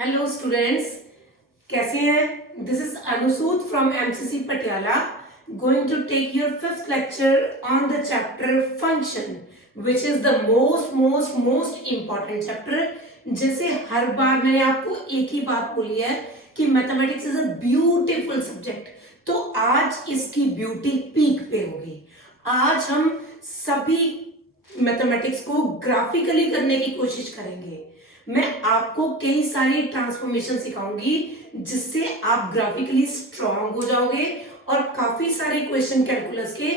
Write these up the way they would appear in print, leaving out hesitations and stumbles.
Hello students, कैसे हैं? This is Anusoot from MCC Patiala going to take your fifth lecture on the chapter function which is the most important chapter. जैसे हर बार मैंने आपको एक ही बात बोली है कि mathematics is a beautiful subject, तो आज इसकी ब्यूटी पीक पे होगी। आज हम सभी मैथमेटिक्स को ग्राफिकली करने की कोशिश करेंगे। मैं आपको कई सारी ट्रांसफॉर्मेशन सिखाऊंगी जिससे आप ग्राफिकली स्ट्रांग हो जाओगे और काफी सारे क्वेश्चन कैलकुलस के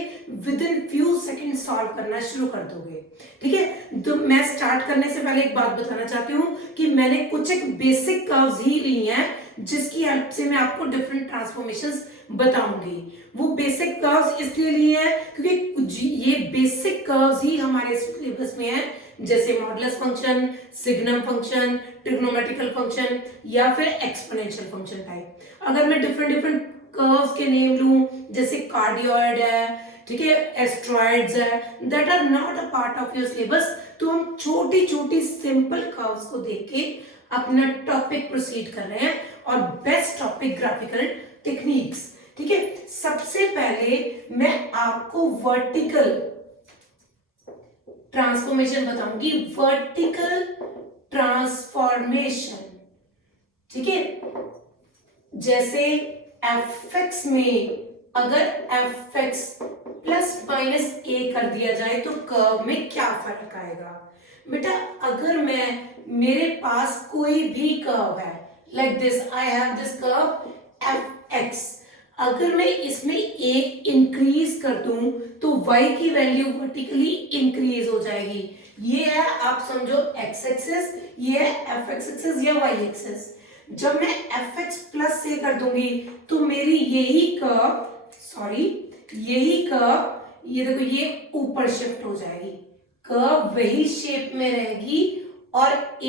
with in few second solve करना शुरू कर दोगे। ठीक है, तो मैं स्टार्ट करने से पहले एक बात बताना चाहती हूँ कि मैंने कुछ एक बेसिक कर्व्स ही ली हैं जिसकी हेल्प से मैं आपको डिफरेंट ट्रांसफॉर्मेशंस बताऊंगी। वो बेसिक कर्व्स इसलिए लिए हैं क्योंकि ये बेसिक कर्व्स ही हमारे सिलेबस में है, जैसे modulus function, signum function, trigonometrical function या फिर एक्सपोनेंशियल फंक्शन टाइप। अगर मैं डिफरेंट कर्व्स के नेम लूं, जैसे कार्डियोइड है, ठीक है, एस्ट्रॉइड्स है, that are not a part of your syllabus, तो हम छोटी छोटी सिंपल कर्व्स को देख के अपना टॉपिक प्रोसीड कर रहे हैं और बेस्ट टॉपिक ग्राफिकल टेक्निक्स। ठीक है, सबसे पहले मैं आपको वर्टिकल ट्रांसफॉर्मेशन बताऊंगी, वर्टिकल ट्रांसफॉर्मेशन। ठीक है, जैसे fx में अगर fx प्लस माइनस a कर दिया जाए तो कर्व में क्या फर्क आएगा? बेटा, अगर मेरे पास कोई भी कर्व है, like this, I have this curve fx, अगर मैं इसमें a इंक्रीज कर दूं तो y की वैल्यू वर्टिकली इंक्रीज हो जाएगी। ये है, आप समझो, x एक्सिस, ये है fx एक्सिस या y एक्सिस। जब मैं fx प्लस से कर दूंगी तो मेरी यही कर्व, ये देखो, ये ऊपर शिफ्ट हो जाएगी, कर्व वही शेप में रहेगी और a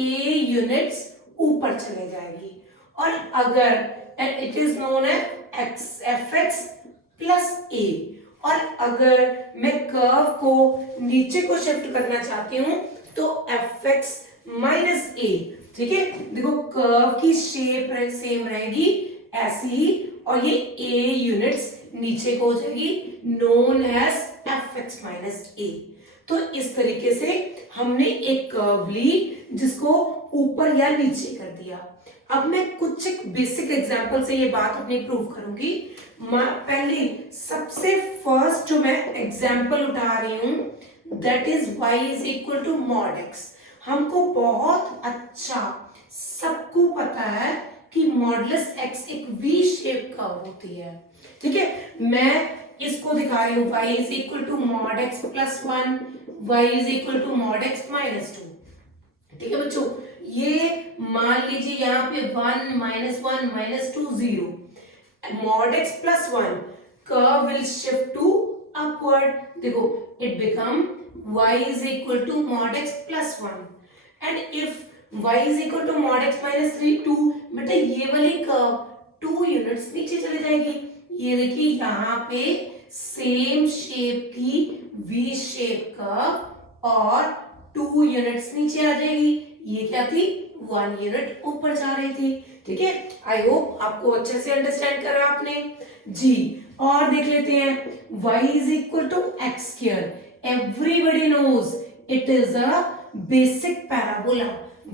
यूनिट्स ऊपर चले जाएगी। और अगर it is known as fx plus a, और अगर मैं कर्व को नीचे को शिफ्ट करना चाहती हूं तो fx माइनस a। ठीक है, देखो कर्व की शेप सेम रहेगी ऐसी ही, और ये a यूनिट्स नीचे को हो जाएगी, known as fx minus a। तो इस तरीके से हमने एक कर्व ली जिसको ऊपर या नीचे कर दिया। अब मैं कुछ एक बेसिक एग्जांपल से ये बात अपनी प्रूव करूंगी। पहले सबसे फर्स्ट जो मैं एग्जांपल उठा रही हूं that is y is equal to mod x। हमको बहुत अच्छा सबको पता है कि मॉडुलस x एक वी शेप कर्व होती है। ठीक है, मैं इसको दिखा रही हूं, y is equal to mod x plus 1, y is equal to mod x minus 2। ठीक है बच्चों, ये मान लीजिए यहाँ पे 1 minus 1 minus 2 0, mod x plus 1, curve will shift to upward. देखो, it become y is equal to mod x plus 1 and if y is equal to mod x minus 3 2, बेटा ये वाली कर्व 2 यूनिट्स नीचे चली जाएगी। ये देखिए यहाँ पे सेम शेप की वी शेप कर्व और 2 यूनिट्स नीचे आ जाएगी। ये क्या थी? 1 यूनिट ऊपर जा रही थी। ठीक है, आई होप आपको अच्छे से अंडरस्टैंड करा आपने जी। और देख लेते हैं, y is equal to x square, everybody knows it is a basic parabola,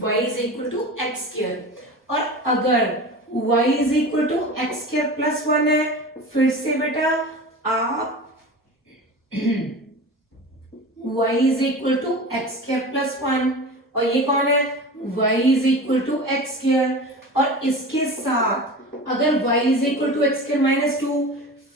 y is equal to x square. और अगर y is equal to x square plus 1 है, फिर से बेटा आप y is equal to x square plus 1, और ये कौन है? y is equal to x square, और इसके साथ अगर y is equal to x square minus 2,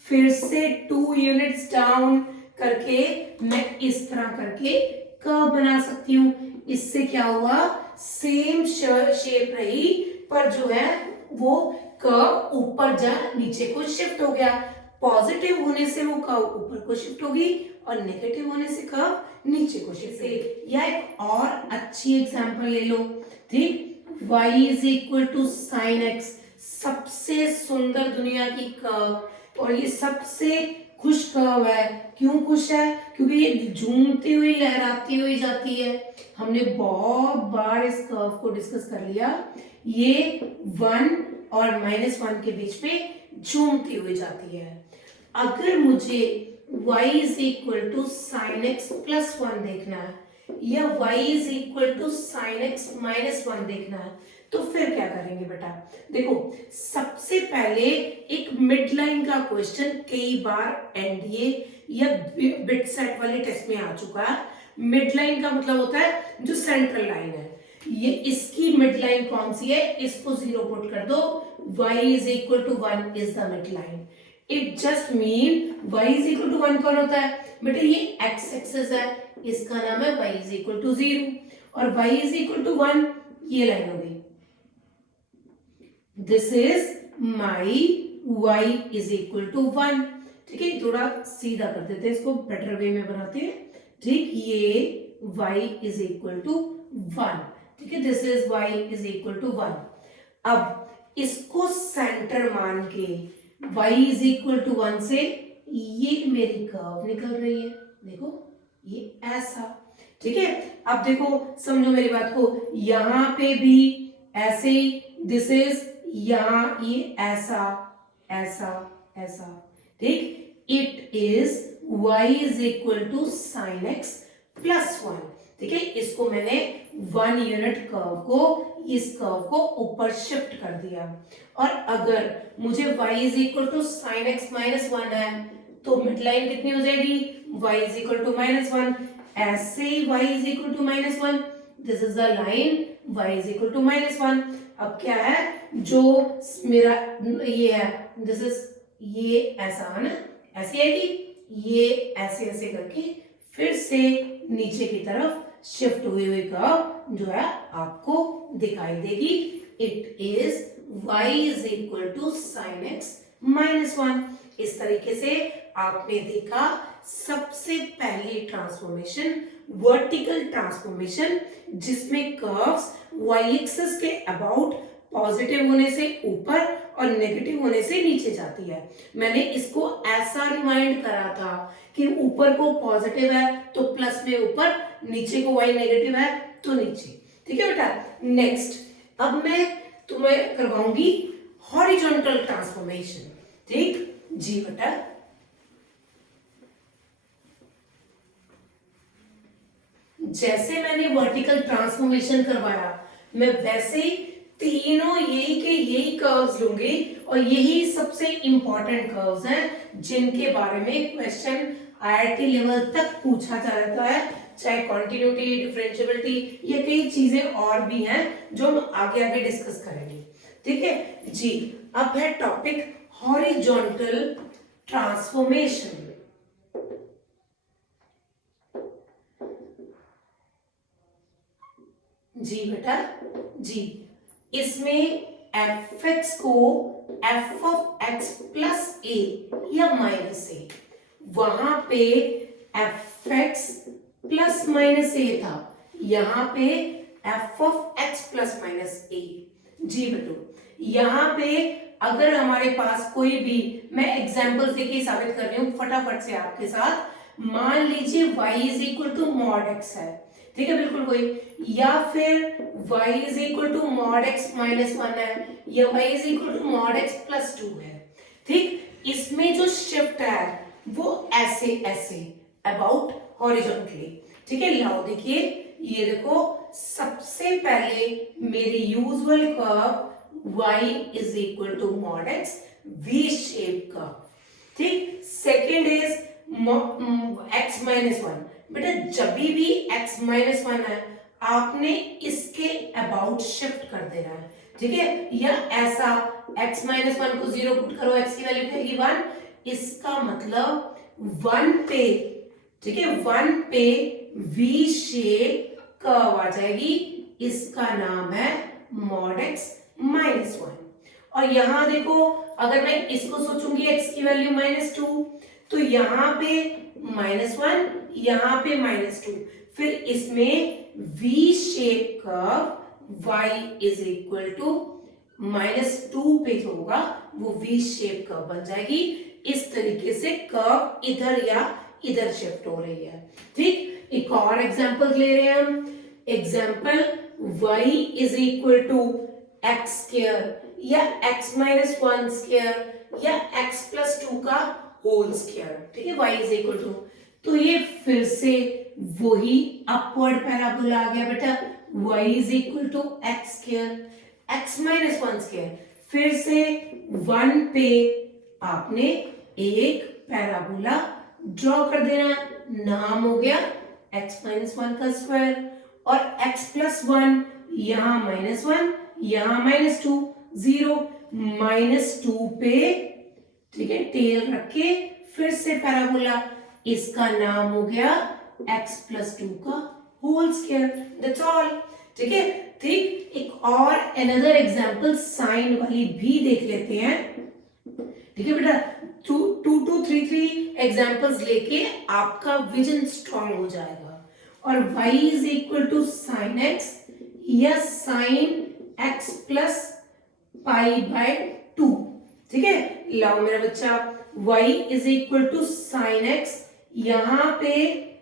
फिर से 2 यूनिट्स डाउन करके मैं इस तरह करके कर्व बना सकती हूँ। इससे क्या हुआ? सेम शेप रही, पर जो है वो कर्व ऊपर जा नीचे को शिफ्ट हो गया। पॉजिटिव होने से वो कर्व ऊपर को शिफ्ट होगी और नेगेटिव होने से कर्व नीचे को शिफ्ट होगी। या एक और अच्छी एग्जांपल ले लो, ठीक, y is equal to sine x, सबसे सुंदर दुनिया की कर्व और ये सबसे खुश कर्व है। क्यों खुश है? क्योंकि ये झूमती हुई लहराती हुई जाती है। हमने बहुत बार इस कर्व को डिस्कस कर लिया। ये 1 और -1 के बीच में झूमती हुई जाती है। अगर मुझे y is equal to sine x plus 1 देखना है या y is equal to sine x minus 1 देखना है, तो फिर क्या करेंगे बेटा? देखो, सबसे पहले एक मिड लाइन का क्वेश्चन कई बार एनडीए या बिट सेट वाले टेस्ट में आ चुका है। मिड लाइन का मतलब होता है जो सेंट्रल लाइन है। ये इसकी मिड लाइन कौन सी है? इसको 0 पुट कर दो। y is equal to 1 is the mid line. It just mean y is equal to 1 कौन होता है बेटा? ये x एक्सिस है, इसका नाम है y इज इक्वल टू 0 और y इज इक्वल टू 1 ये लाइन हो गई। This is my y is equal to 1। ठीक है, थोड़ा सीधा कर देते हैं, इसको बेटर वे में बनाते हैं। ठीक, ये y इज इक्वल टू 1। ठीक है, this is y is equal to 1। अब इसको सेंटर मान के y इज इक्वल टू 1 से ये मेरी कर्व निकल रही है। देखो ये ऐसा। ठीक है, अब देखो समझो मेरी बात को, यहां पे भी ऐसे ही दिस इज, यहां ये ऐसा ऐसा ऐसा। ठीक, it is y is equal to sine x plus 1। ठीक है, इसको मैंने 1 यूनिट कर्व को, इस कर्व को ऊपर शिफ्ट कर दिया। और अगर मुझे y is equal to sine x minus 1 है तो मिड लाइन कितनी हो जाएगी? y is equal to minus 1। ऐसे ही y is equal to minus 1, this is the line y is equal to minus 1। अब क्या है जो मेरा ये है, दिस इज, ये ऐसा है ना, ऐसे आएगी, ये ऐसे ऐसे करके फिर से नीचे की तरफ शिफ्ट हुई हुई कर्व जो है आपको दिखाई देगी। It is y is equal to sine x minus 1। इस तरीके से आपने देखा सबसे पहली ट्रांसफॉर्मेशन, वर्टिकल ट्रांसफॉर्मेशन, जिसमें कर्व्स y एक्सिस के अबाउट पॉजिटिव होने से ऊपर और नेगेटिव होने से नीचे जाती है। मैंने इसको ऐसा रिमाइंड करा था कि ऊपर को पॉजिटिव है तो प्लस में ऊपर, नीचे को y नेगेटिव है तो नीचे। ठीक है बेटा, नेक्स्ट अब मैं तुम्हें करवाऊंगी हॉरिजॉन्टल ट्रांसफॉर्मेशन। ठीक जी बेटा, जैसे मैंने वर्टिकल ट्रांसफॉर्मेशन करवाया, मैं वैसे ही तीनों यही के यही कर्व्स लूंगी और यही सबसे इंपॉर्टेंट कर्व्स हैं जिनके बारे में क्वेश्चन आईआईटी लेवल तक पूछा जाता है, चाहे कॉन्टिन्यूटी, डिफरेंशिएबिलिटी, ये कई चीजें और भी हैं जो हम आगे आगे डिस्कस करेंगे। ठीक है जी, अब है टॉपिक हॉरिजॉन्टल ट्रांसफॉर्मेशन। जी बेटा जी, इसमें एफ एक्स को F of X plus A या माइनस ए, वहां पे F X plus minus A था, यहां पे F of X plus minus A. जी बेटो, यहां पे अगर हमारे पास कोई भी, मैं एग्जांपल देके साबित कर रही हूं फटाफट से आपके साथ। मान लीजिए y is equal to mod x है, ठीक है, बिल्कुल वही, या फिर y is equal to mod x minus 1 है, या y is equal to mod x plus 2 है। ठीक, इसमें जो शिफ्ट है वो ऐसे ऐसे अबाउट हॉरिजॉन्टली। ठीक है, लाओ देखिए, ये देखो सबसे पहले मेरी usual curve y is equal to mod x v shape curve. ठीक, सेकेंड इज x माइनस 1। बेटा जब भी x माइनस 1 है आपने इसके अबाउट शिफ्ट कर देना है। ठीक है, या ऐसा x माइनस 1 को 0 पुट करो, x की वैल्यू रहेगी 1, इसका मतलब 1 पे, ठीक है, 1 पे v शेप कर्व आ जाएगी, इसका नाम है मॉड x माइनस 1। और यहां देखो, अगर मैं इसको सोचूंगी x की वैल्यू माइनस 2, तो यहां पे माइनस 1, यहां पे माइनस 2, फिर इसमें v shape curve y is equal to minus 2 पे जो होगा वो v शेप कर्व बन जाएगी। इस तरीके से कर्व इधर या इधर शिफ्ट हो रही है। ठीक, एक और एग्जांपल ले रहे हैं हम। Example y is equal to x square या x माइनस 1 स्क्वायर या x प्लस 2 का होल स्क्वायर। ठीक है, y इज इक्वल टू, तो ये फिर से वही अपवर्ड पैराबोला आ गया बेटा। y is equal to x square, x minus 1 square, फिर से 1 पे आपने एक पैराबोला ड्रॉ कर देना, नाम हो गया x माइनस 1 का स्क्वायर, और x प्लस 1 यहां माइनस 1 यहां माइनस 2, 0 माइनस 2 पे, ठीक है, टेल रख के फिर से पैराबोला, इसका नाम हो गया x प्लस 2 का होल स्क्वायर। That's all. ठीक है, ठीक, एक और अनदर एग्जांपल साइन वाली भी देख लेते हैं। ठीक है बेटा, 2 to 3 एग्जांपल्स लेके आपका विजन स्ट्रांग हो जाएगा। और y is equal to sine x या sine x plus pi by 2। ठीक है, लाओ मेरा बच्चा, y is equal to sine x, यहां पे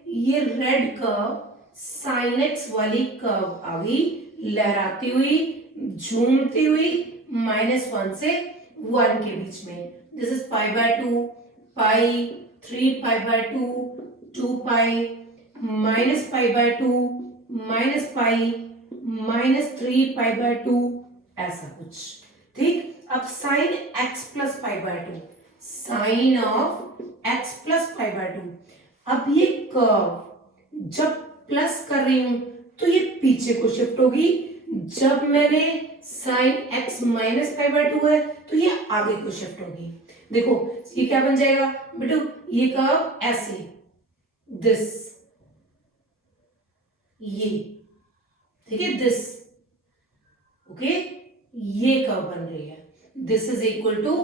ये रेड कर्व साइन x वाली कर्व आ गई लहराती हुई, झूमती हुई -1 से 1 के बीच में। This is pi by 2, pi, 3 pi by 2, 2 pi, minus pi by 2, minus pi, -3 pi by 2, ऐसा कुछ। ठीक, अब sine x plus pi by 2, sine of x plus pi by 2। अब ये कर्व जब प्लस कर रही हूं तो ये पीछे को शिफ्ट होगी, जब मैंने sine x minus pi by 2 है तो ये आगे को शिफ्ट होगी। देखो ये क्या बन जाएगा बेटू, ये कर्व ऐसे, दिस, ये, ठीक है, दिस, ओके, ये कर्व बन रही है। This is equal to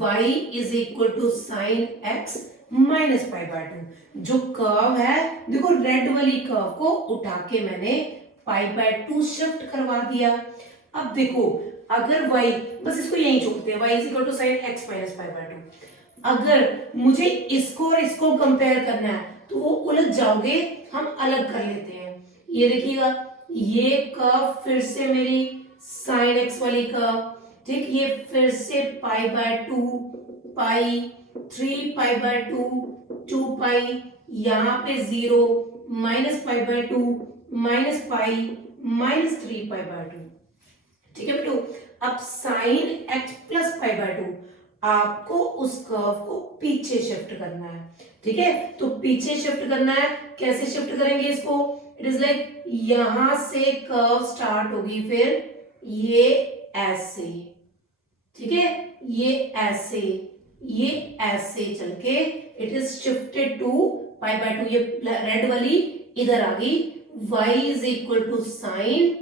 y is equal to sine x minus pi by 2। जो कर्व है, देखो रेड वाली कर्व को उठा के मैंने पाई बाय 2 शिफ्ट करवा दिया। अब देखो अगर y, बस इसको यहीं छोड़ते हैं, y is equal to sine x minus pi by 2। अगर मुझे इसको और इसको कंपेयर करना है तो वो उलझ जाओगे, हम अलग कर लेते हैं। ये देखिएगा, ये कर्व फिर से मेरी साइन x वाली कर्व, ठीक, ये फिर से पाई बाय 2, पाई, 3 पाई बाय 2, 2 पाई, यहाँ पे 0, minus pi by 2, minus pi, -3 pi by 2। ठीक है बेटू, अब sine x plus pi by 2 आपको उस कर्व को पीछे शिफ्ट करना है। ठीक है, तो पीछे शिफ्ट करना है, कैसे शिफ्ट करेंगे इसको? इट इज लाइक यहां से कर्व स्टार्ट होगी, फिर ये ऐसे, ठीक है, ये ऐसे, ये ऐसे चल के it is shifted to pi by 2। ये रेड वाली इधर आ गई, y is equal to sine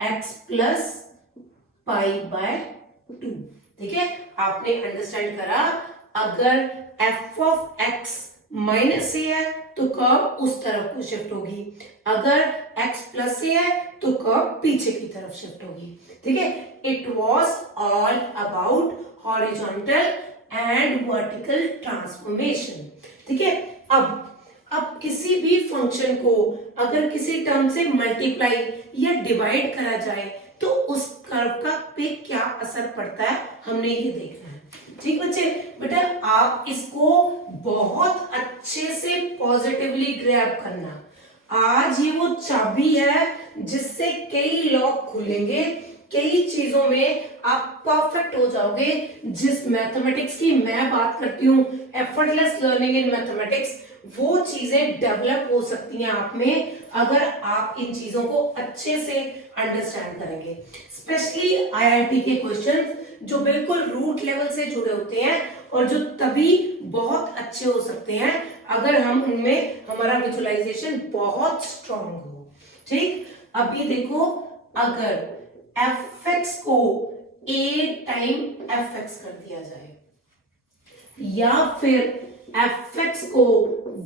x plus pi by 2। ठीक है, आपने अंडरस्टैंड करा। अगर f of x minus a है तो कर्व उस तरफ को शिफ्ट होगी, अगर x प्लस ए है तो कर्व पीछे की तरफ शिफ्ट होगी। ठीक है, it was all about horizontal and vertical transformation. ठीक है, अब किसी भी फंक्शन को अगर किसी टर्म से मल्टीप्लाई या डिवाइड करा जाए तो उस कर्व का पे क्या असर पड़ता है, हमने ये देखना है। ठीक बच्चे, बेटा आप इसको बहुत अच्छे से पॉजिटिवली ग्रैब करना। आज ये वो चाबी है जिससे कई लॉक खुलेंगे, कई चीजों में आप परफेक्ट हो जाओगे। जिस मैथमेटिक्स की मैं बात करती हूँ, एफर्टलेस लर्निंग इन मैथमेटिक्स, वो चीजें डेवलप हो सकती हैं आप में अगर आप इन चीजों को अच्छे से अंडरस्टैंड करेंगे। स्पेशली आईआईटी के क्वेश्चंस जो बिल्कुल रूट लेवल से जुड़े होते हैं और जो तभी बहुत अच्छे हो सकते हैं अगर हम उनमें हमारा विजुअलाइजेशन बहुत स्ट्रांग हो। ठीक, अभी देखो, अगर fx को a टाइम fx कर दिया जाए या फिर fx को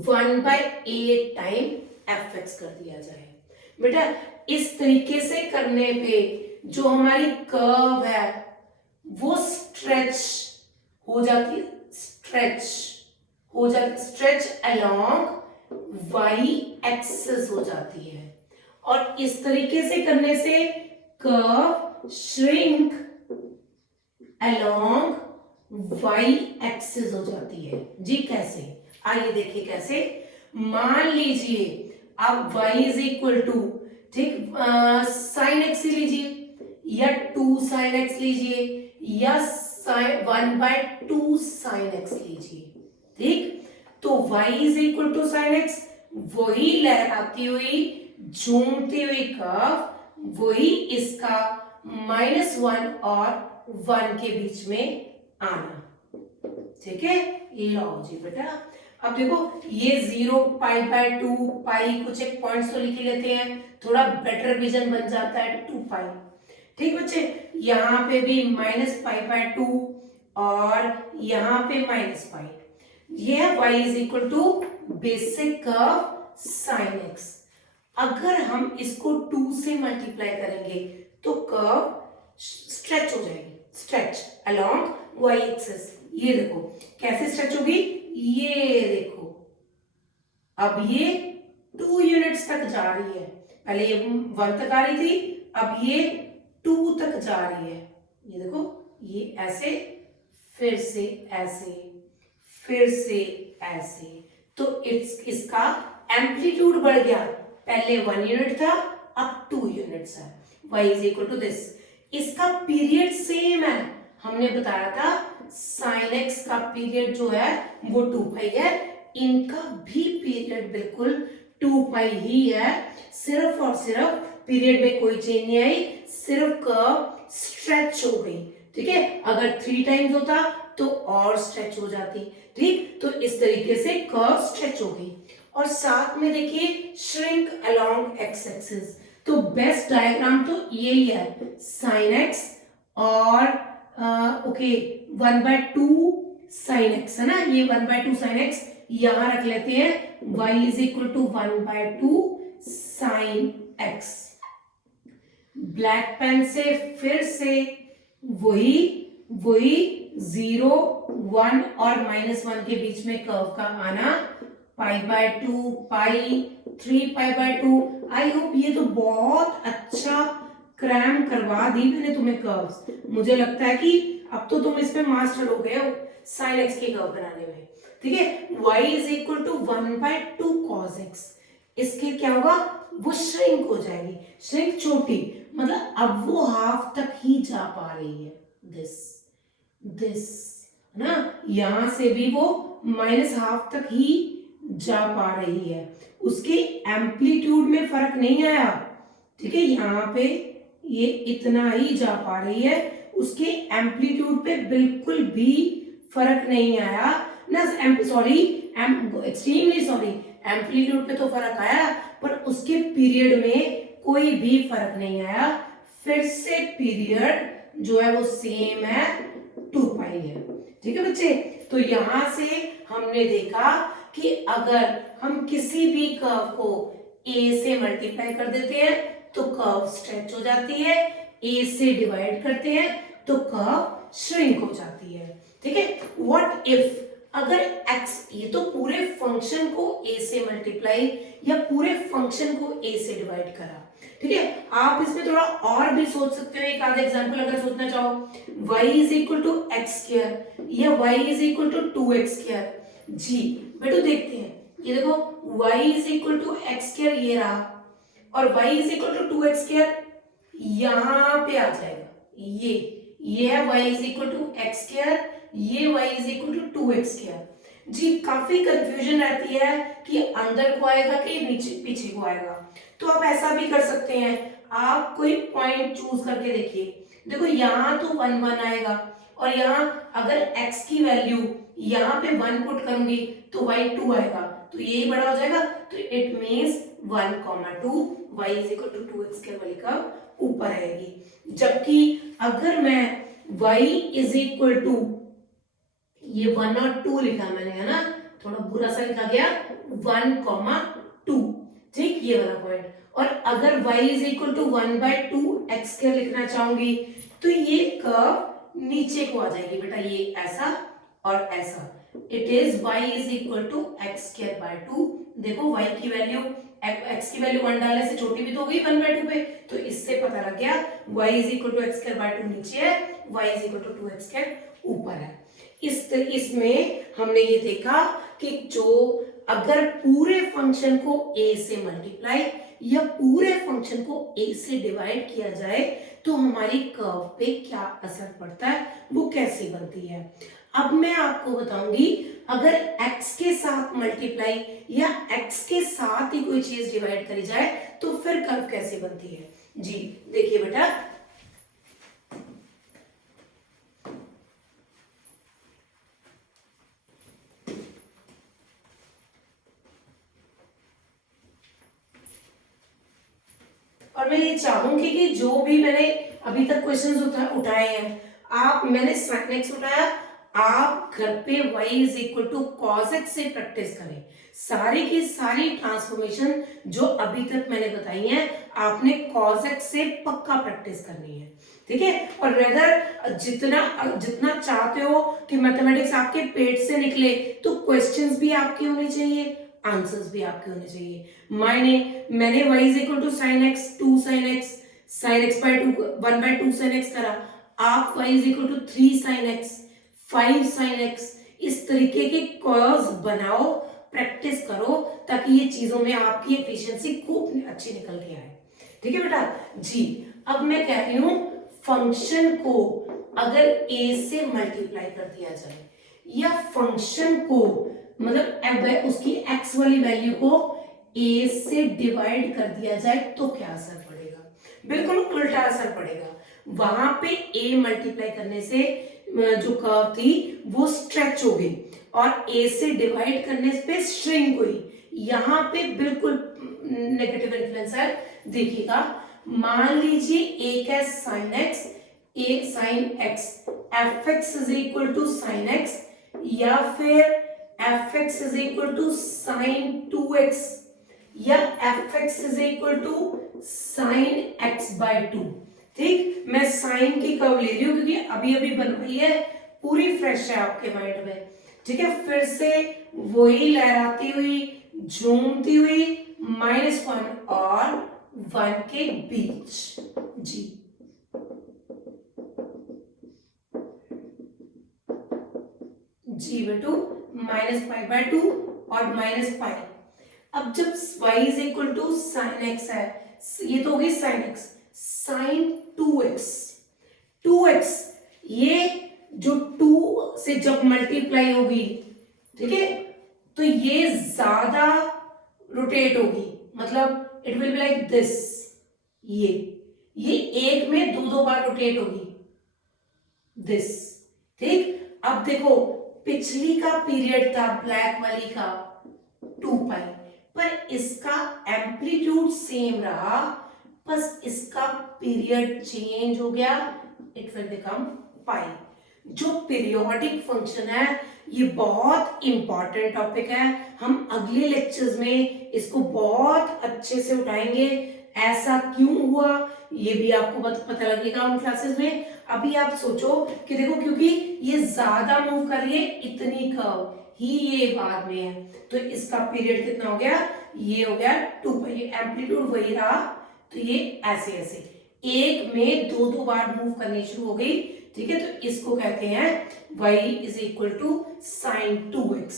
1/a टाइम fx कर दिया जाए, बेटा इस तरीके से करने पे जो हमारी कर्व है वो स्ट्रेच हो जाती है, स्ट्रेच हो जाती, स्ट्रेच अलोंग वाई एक्सिस हो जाती है। और इस तरीके से करने से curve shrink along y axis हो जाती है। जी कैसे, आइए देखिए कैसे। मान लीजिए अब y इज इक्वल टू, ठीक, साइन एक्स लीजिए या 2 साइन एक्स लीजिए या साइन 1/2 साइन एक्स लीजिए, ठीक। तो y is equal to sine x, वही लहराती हुई झूमती हुई कर्व, वही इसका -1 और 1 के बीच में आना, ठीक है। लो जी बेटा, अब देखो ये 0 π/2 पाई, कुछ एक पॉइंट्स तो लिख लेते हैं, थोड़ा बेटर विजन बन जाता है 2 पाई, ठीक बच्चे। यहाँ पे भी -π/2 और यहाँ पे -π, ये है y is equal to basic curve sine x. अगर हम इसको 2 से मल्टीप्लाई करेंगे तो कर्व स्ट्रेच हो जाएगी, स्ट्रेच अलोंग वाई एक्सिस। ये देखो कैसे स्ट्रेच होगी, ये देखो अब ये 2 यूनिट्स तक जा रही है, पहले ये 1 तक आ रही थी, अब ये 2 तक जा रही है। ये देखो ये ऐसे, फिर से ऐसे, फिर से ऐसे, तो इसका एम्पलीट्यूड बढ़ गया, पहले 1 यूनिट था अब 2 यूनिट्स है। y is equal to this. इसका पीरियड सेम है, हमने बताया था साइन एक्स का पीरियड जो है वो 2 पाई है, इनका भी पीरियड बिल्कुल 2 पाई ही है, सिर्फ और सिर्फ पीरियड में कोई चेंज नहीं आई, सिर्फ कर्व स्ट्रेच हो गई, ठीक है। अगर 3 टाइम्स होता तो और स्ट्रेच हो जाती, ठीक। तो इस तरीके से कर्व स्ट्रेच हो गई। और साथ में देखिए श्रिंक अलोंग एक्स एक्सिस, तो बेस्ट डायग्राम तो यही है, साइन एक्स और ओके 1/2 साइन एक्स है ना, ये 1/2 साइन एक्स यहां रख लेते हैं, y is equal to 1/2 sine x. Black pen से फिर से वही 0 1 और -1 के बीच में कर्व का आना, π/2 पाई 3π/2। आई होप ये तो बहुत अच्छा क्रैम करवा दी मैंने तुम्हें कर्व्स, मुझे लगता है कि अब तो तुम इसमें मास्टर हो गए हो साइन एक्स के कर्व बनाने में, ठीक है। y is equal to 1/2 cos x, इसके क्या होगा, वो श्रिंक हो जाएगी, श्रिंक छोटी, मतलब अब वो हाफ तक ही जा पा रही है, दिस ना, यहां से भी वो -½ तक ही जा पा रही है, उसके एम्पलीट्यूड में फर्क नहीं आया, ठीक है। यहाँ पे ये इतना ही जा पा रही है, उसके एम्पलीट्यूड पे बिल्कुल भी फर्क नहीं आया ना, सॉरी एक्सट्रीमली सॉरी, एम्पलीट्यूड पे तो फर्क आया पर उसके पीरियड में कोई भी फर्क नहीं आया, फिर से पीरियड जो है वो सेम है, 2 पाई है, ठीक है बच्चे। तो यहां से हमने देखा कि अगर हम किसी भी कर्व को a से मल्टीप्लाई कर देते हैं तो कर्व स्ट्रेच हो जाती है, a से डिवाइड करते हैं तो कर्व श्रिंक हो जाती है, ठीक है। व्हाट इफ अगर x, ये तो पूरे फंक्शन को a से मल्टीप्लाई या पूरे फंक्शन को a से डिवाइड करा, ठीक है। आप इसमें थोड़ा और भी सोच सकते हो, एक आधा एग्जांपल अगर सोचना चाहो, y is equal to x square या y is equal to 2x square. जी बेटो देखते हैं, ये देखो y is equal to x square ये रहा, और y is equal to 2x square यहां पे आ जाएगा, ये है y is equal to x square, ये y is equal to 2x square. जी काफी कंफ्यूजन रहती है कि अंदर को आएगा कि नीचे पीछे को आएगा, तो आप ऐसा भी कर सकते हैं, आप कोई पॉइंट चूज करके देखिए, देखो यहाँ तो 1 1 आएगा, और यहाँ अगर x की वैल्यू यहाँ पे 1 पुट करूंगी तो y 2 आएगा, तो यही बड़ा हो जाएगा, तो it means 1,2 y is equal to 2x square वाली कर्व ऊपर आएगी। जबकि अगर मैं y इज इक्वल टू, ये 1 और 2 लिखा मैंने है ना, थोड़ा बुरा सा लिखा गया, 1,2, ठीक, ये वाला पॉइंट। और अगर y is equal to 1/2 x square लिखना चाहूंगी तो ये कर्व नीचे को आ जाएगी बेटा, ये ऐसा और ऐसा, it is y is equal to x square by 2। देखो y की वैल्यू, x की वैल्यू 1 डालने से छोटी भी तो होगी 1/2 पे, तो इससे पता लग गया y is equal to x square by 2 नीचे है, y is equal to 2x square ऊपर है। इसमें हमने ये देखा कि जो अगर पूरे फंक्शन को a से मल्टीप्लाई या पूरे फंक्शन को a से डिवाइड किया जाए तो हमारी कर्व पे क्या असर पड़ता है, वो कैसे बनती है। अब मैं आपको बताऊंगी अगर x के साथ मल्टीप्लाई या x के साथ ही कोई चीज डिवाइड करी जाए तो फिर कर्व कैसे बनती है। जी देखिए बेटा, और मैं ये चाहूंगी कि जो भी मैंने अभी तक क्वेश्चंस उठाए हैं, आप, मैंने sin x उठाया, आप घर पे y is equal to cos x से प्रैक्टिस करें। सारी की सारी ट्रांसफॉर्मेशन जो अभी तक मैंने बताई हैं आपने cos x से पक्का प्रैक्टिस करनी है, ठीक है। और रेदर जितना चाहते हो कि मैथमेटिक्स आपके पेट से निकले तो क्वेश्चंस भी आपके होने चाहिए, आंसर्स भी आपके होने चाहिए। मैंने y is equal to sine x 2 sine x, sine x by 2 1/2 sine x करा, आप y is equal to 3 sine x 5 sine x, इस तरीके के कर्व्स बनाओ, प्रैक्टिस करो ताकि ये चीजों में आपकी एफिशिएंसी खूब अच्छी निकल के आए, ठीक है बेटा जी। अब मैं कह रही हूं फंक्शन को अगर a से मल्टीप्लाई कर दिया जाए या फंक्शन को मतलब उसकी x वाली वैल्यू को a से डिवाइड कर दिया जाए तो क्या असर पड़ेगा, बिल्कुल उल्टा असर पड़ेगा। वहां पे a मल्टीप्लाई करने से जो कर्व थी वो स्ट्रेच हो गई और a से डिवाइड करने पे श्रिंक हुई, यहाँ पे बिल्कुल नेगेटिव इन्फ्लुएंस है। देखिएगा, मान लीजिए एक है साइन एक्स, एक sine x, f x is equal to sine x या फिर f x is equal to sine 2x या f x is equal to sine x by 2। ठीक, मैं साइन की कर्व ले रही हूं क्योंकि अभी अभी बनवाई है, पूरी फ्रेश है आपके माइंड में, ठीक है। फिर से वही लहराती हुई झूमती हुई -1 और 1 के बीच, जी जी बेटू -π/2 और -π। अब जब y is equal to sine x है, ये तो होगी साइन एक्स, साइन 2x, ये जो 2 से जब मल्टीप्लाई होगी, ठीक है, तो ये ज्यादा रोटेट होगी, मतलब it will be like this, ये एक में दो बार रोटेट होगी दिस, ठीक। अब देखो पिछली का पीरियड था ब्लैक वाली का 2π, पर इसका एम्पलीट्यूड सेम रहा, बस इसका पीरियड चेंज हो गया, इट विल बिकम पाई। जो पीरियोडिक फंक्शन है ये बहुत इंपॉर्टेंट टॉपिक है, हम अगले लेक्चर्स में इसको बहुत अच्छे से उठाएंगे, ऐसा क्यों हुआ ये भी आपको पता लगेगा उन क्लासेस में। अभी आप सोचो कि देखो क्योंकि ये ज्यादा मूव कर रही है, इतनी कर्व ही ये बाद में है, तो इसका पीरियड कितना हो गया, ये हो गया 2π, ये एम्पलीट्यूड वही रहा, तो ये ऐसे ऐसे एक में दो बार मूव करनी शुरू हो गई, ठीक है। तो इसको कहते हैं y is equal to sine 2x।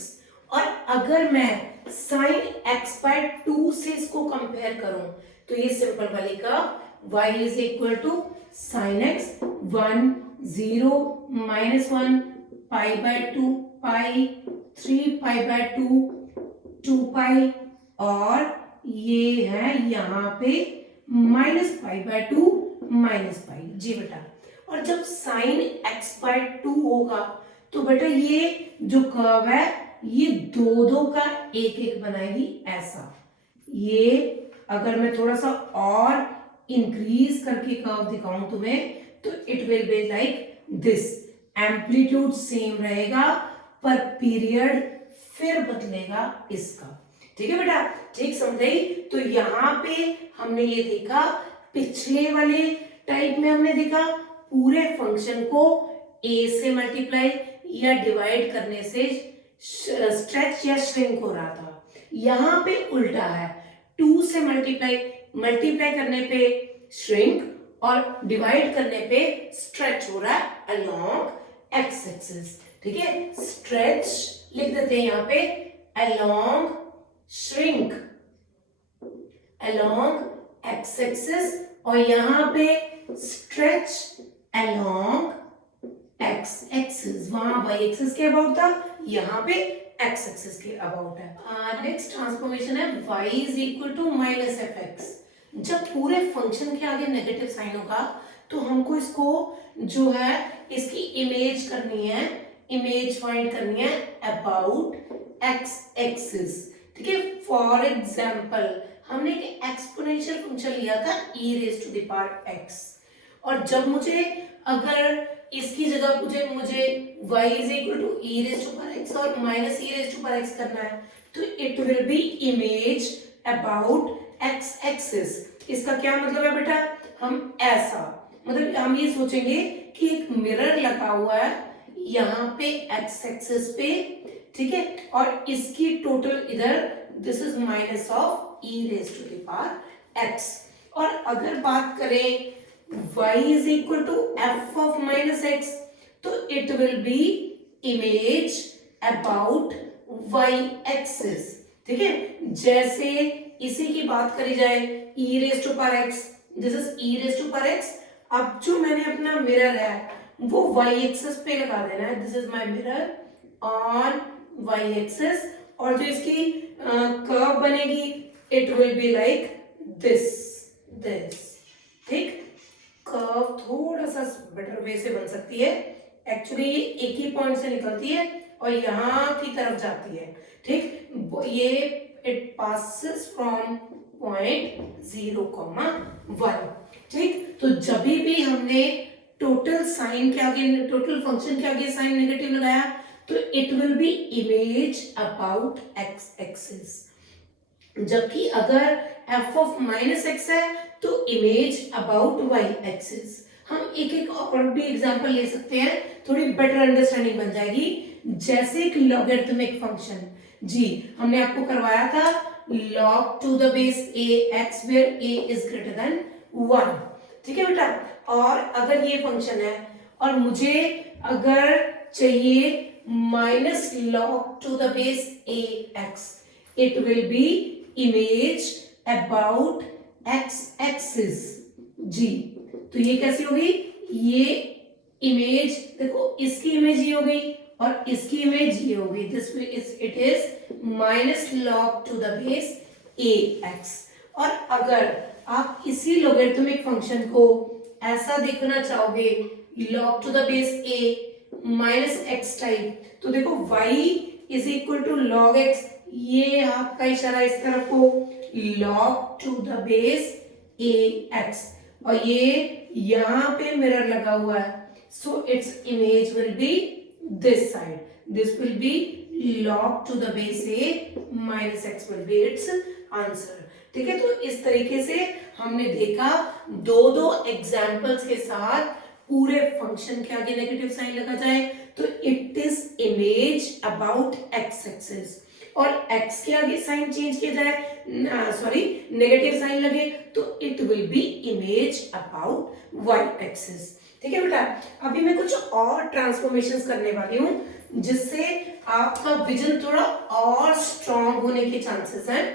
और अगर मैं साइन x बाय 2 से इसको कंपेयर करूं तो ये सिंपल वाली का y is equal to sine x 1 0 -1 π/2 pi 3π/2 2π और ये है यहाँ पे -π/2 -π, जी बेटा। और जब साइन x/2 होगा तो बेटा ये जो कर्व है ये दो का एक बनाएगी ऐसा। ये अगर मैं थोड़ा सा और इंक्रीज करके कर्व दिखाऊं तुम्हें तो it will be like this, amplitude same रहेगा पर पीरियड फिर बदलेगा इसका, ठीक है बेटा, ठीक समझाई। तो यहाँ पे हमने ये देखा, पिछले वाले टाइप में हमने देखा पूरे फंक्शन को a से मल्टीप्लाई या डिवाइड करने से स्ट्रेच या श्रिंक हो रहा था, यहाँ पे उल्टा है, 2 से मल्टीप्लाई करने पे श्रिंक और डिवाइड करने पे स्ट्रेच हो रहा है अलोंग एक्स एक्सिस। ठीक है, स्ट्रेच लिख देते हैं यहाँ पे along shrink along x axis, और यहां पे स्ट्रेच अलोंग एक्स एक्सिस, वहां वाई एक्सिस के अबाउट था, यहाँ पे एक्स एक्सिस के अबाउट है। नेक्स्ट ट्रांसफॉर्मेशन है y is equal to minus f x. जब पूरे फंक्शन के आगे नेगेटिव साइन होगा तो हमको इसको जो है इसकी इमेज करनी है, इमेज फाइंड करनी है अबाउट एक्स एक्सिस। ठीक है, फॉर एग्जाम्पल हमने एक एक्सपोनेंशियल फंक्शन लिया था e raise to the power x, और जब मुझे अगर इसकी जगह मुझे y is equal to e raise to power x और minus e raise to power x करना है, तो it will be image about x axis. इसका क्या मतलब है बेटा, हम ऐसा मतलब हम ये सोचेंगे कि एक मिरर लगा हुआ है यहाँ पे x एक्सिस पे, ठीक है, और इसकी टोटल इधर this is minus of e raise to the power x। और अगर बात करें y is equal to f of minus x, तो it will be image about y axis। ठीक है, जैसे इसी की बात करी जाए e raised to power x, this is e raised to power x। अब जो मैंने अपना मिरर है वो y एक्सिस पे लगा देना है, this is my mirror on y axis, और जो इसकी कर्व बनेगी it will be like this. ठीक, कर्व थोड़ा सा बेटर वे से बन सकती है, एक्चुअली ये एक ही पॉइंट से निकलती है और यहाँ की तरफ जाती है। ठीक, ये इट पासेस फ्रॉम पॉइंट 0,1। ठीक, तो जब भी हमने टोटल साइन के आगे, टोटल फंक्शन के आगे साइन नेगेटिव लगाया तो it will be image about x axis, जबकि अगर f ऑफ माइनस एक्स है तो इमेज अबाउट y एक्सिस। हम एक एक और भी एग्जांपल ले सकते हैं, थोड़ी बेटर अंडरस्टैंडिंग बन जाएगी। जैसे एक लॉगरिथमिक फंक्शन, जी हमने आपको करवाया था log to the base a x where a is greater than 1। ठीक है बेटा, और अगर ये फंक्शन है और मुझे अगर चाहिए minus log to the base a x, it will be image about x axis। जी, तो ये कैसी होगी, ये इमेज देखो, इसकी इमेज ये हो गई और इसकी इमेज ये हो गई, this it is minus log to the base a x। और अगर आप इसी लोगरिथमिक फंक्शन को ऐसा देखना चाहोगे log to the base a minus x type, तो देखो y is equal to log x, ये हाथ का इशारा इस तरफ को log to the base ax, और ये यहाँ पे मिरर लगा हुआ है, so its image will be this side, this will be log to the base a minus x will be its answer. ठीक है, तो इस तरीके से हमने देखा दो एग्जाम्पल्स के साथ पूरे फंक्शन के आगे नेगेटिव साइन लगा जाए तो it is image about x axis, और x के आगे साइन चेंज किया जाए, नेगेटिव साइन लगे तो it will be image about y axis. ठीक है बेटा, अभी मैं कुछ और ट्रांसफॉर्मेशंस करने वाली हूं जिससे आपका विजन थोड़ा और स्ट्रॉन्ग होने के चांसेस हैं।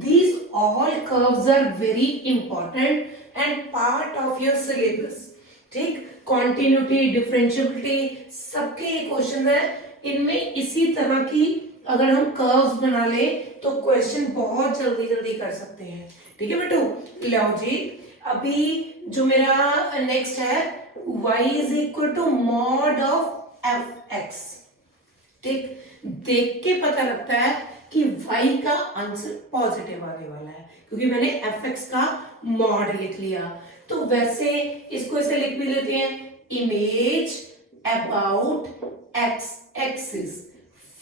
These all curves are very important and part of your syllabus। ठीक, कॉन्टिन्यूटी, डिफरेंशियबिलिटी सबके ये क्वेश्चन है, इनमें इसी तरह की अगर हम कर्व्स बना ले तो क्वेश्चन बहुत जल्दी जल्दी कर सकते हैं। ठीक है बेटू, लो जी, अभी जो मेरा नेक्स्ट है y is equal to mod of f x. ठीक, देख के पता लगता है कि y का आंसर पॉजिटिव आने वाला है क्योंकि मैंने एफ एक्स का मॉड लिख लिया। तो वैसे इसको ऐसे लिख भी लेते हैं, image about x axis.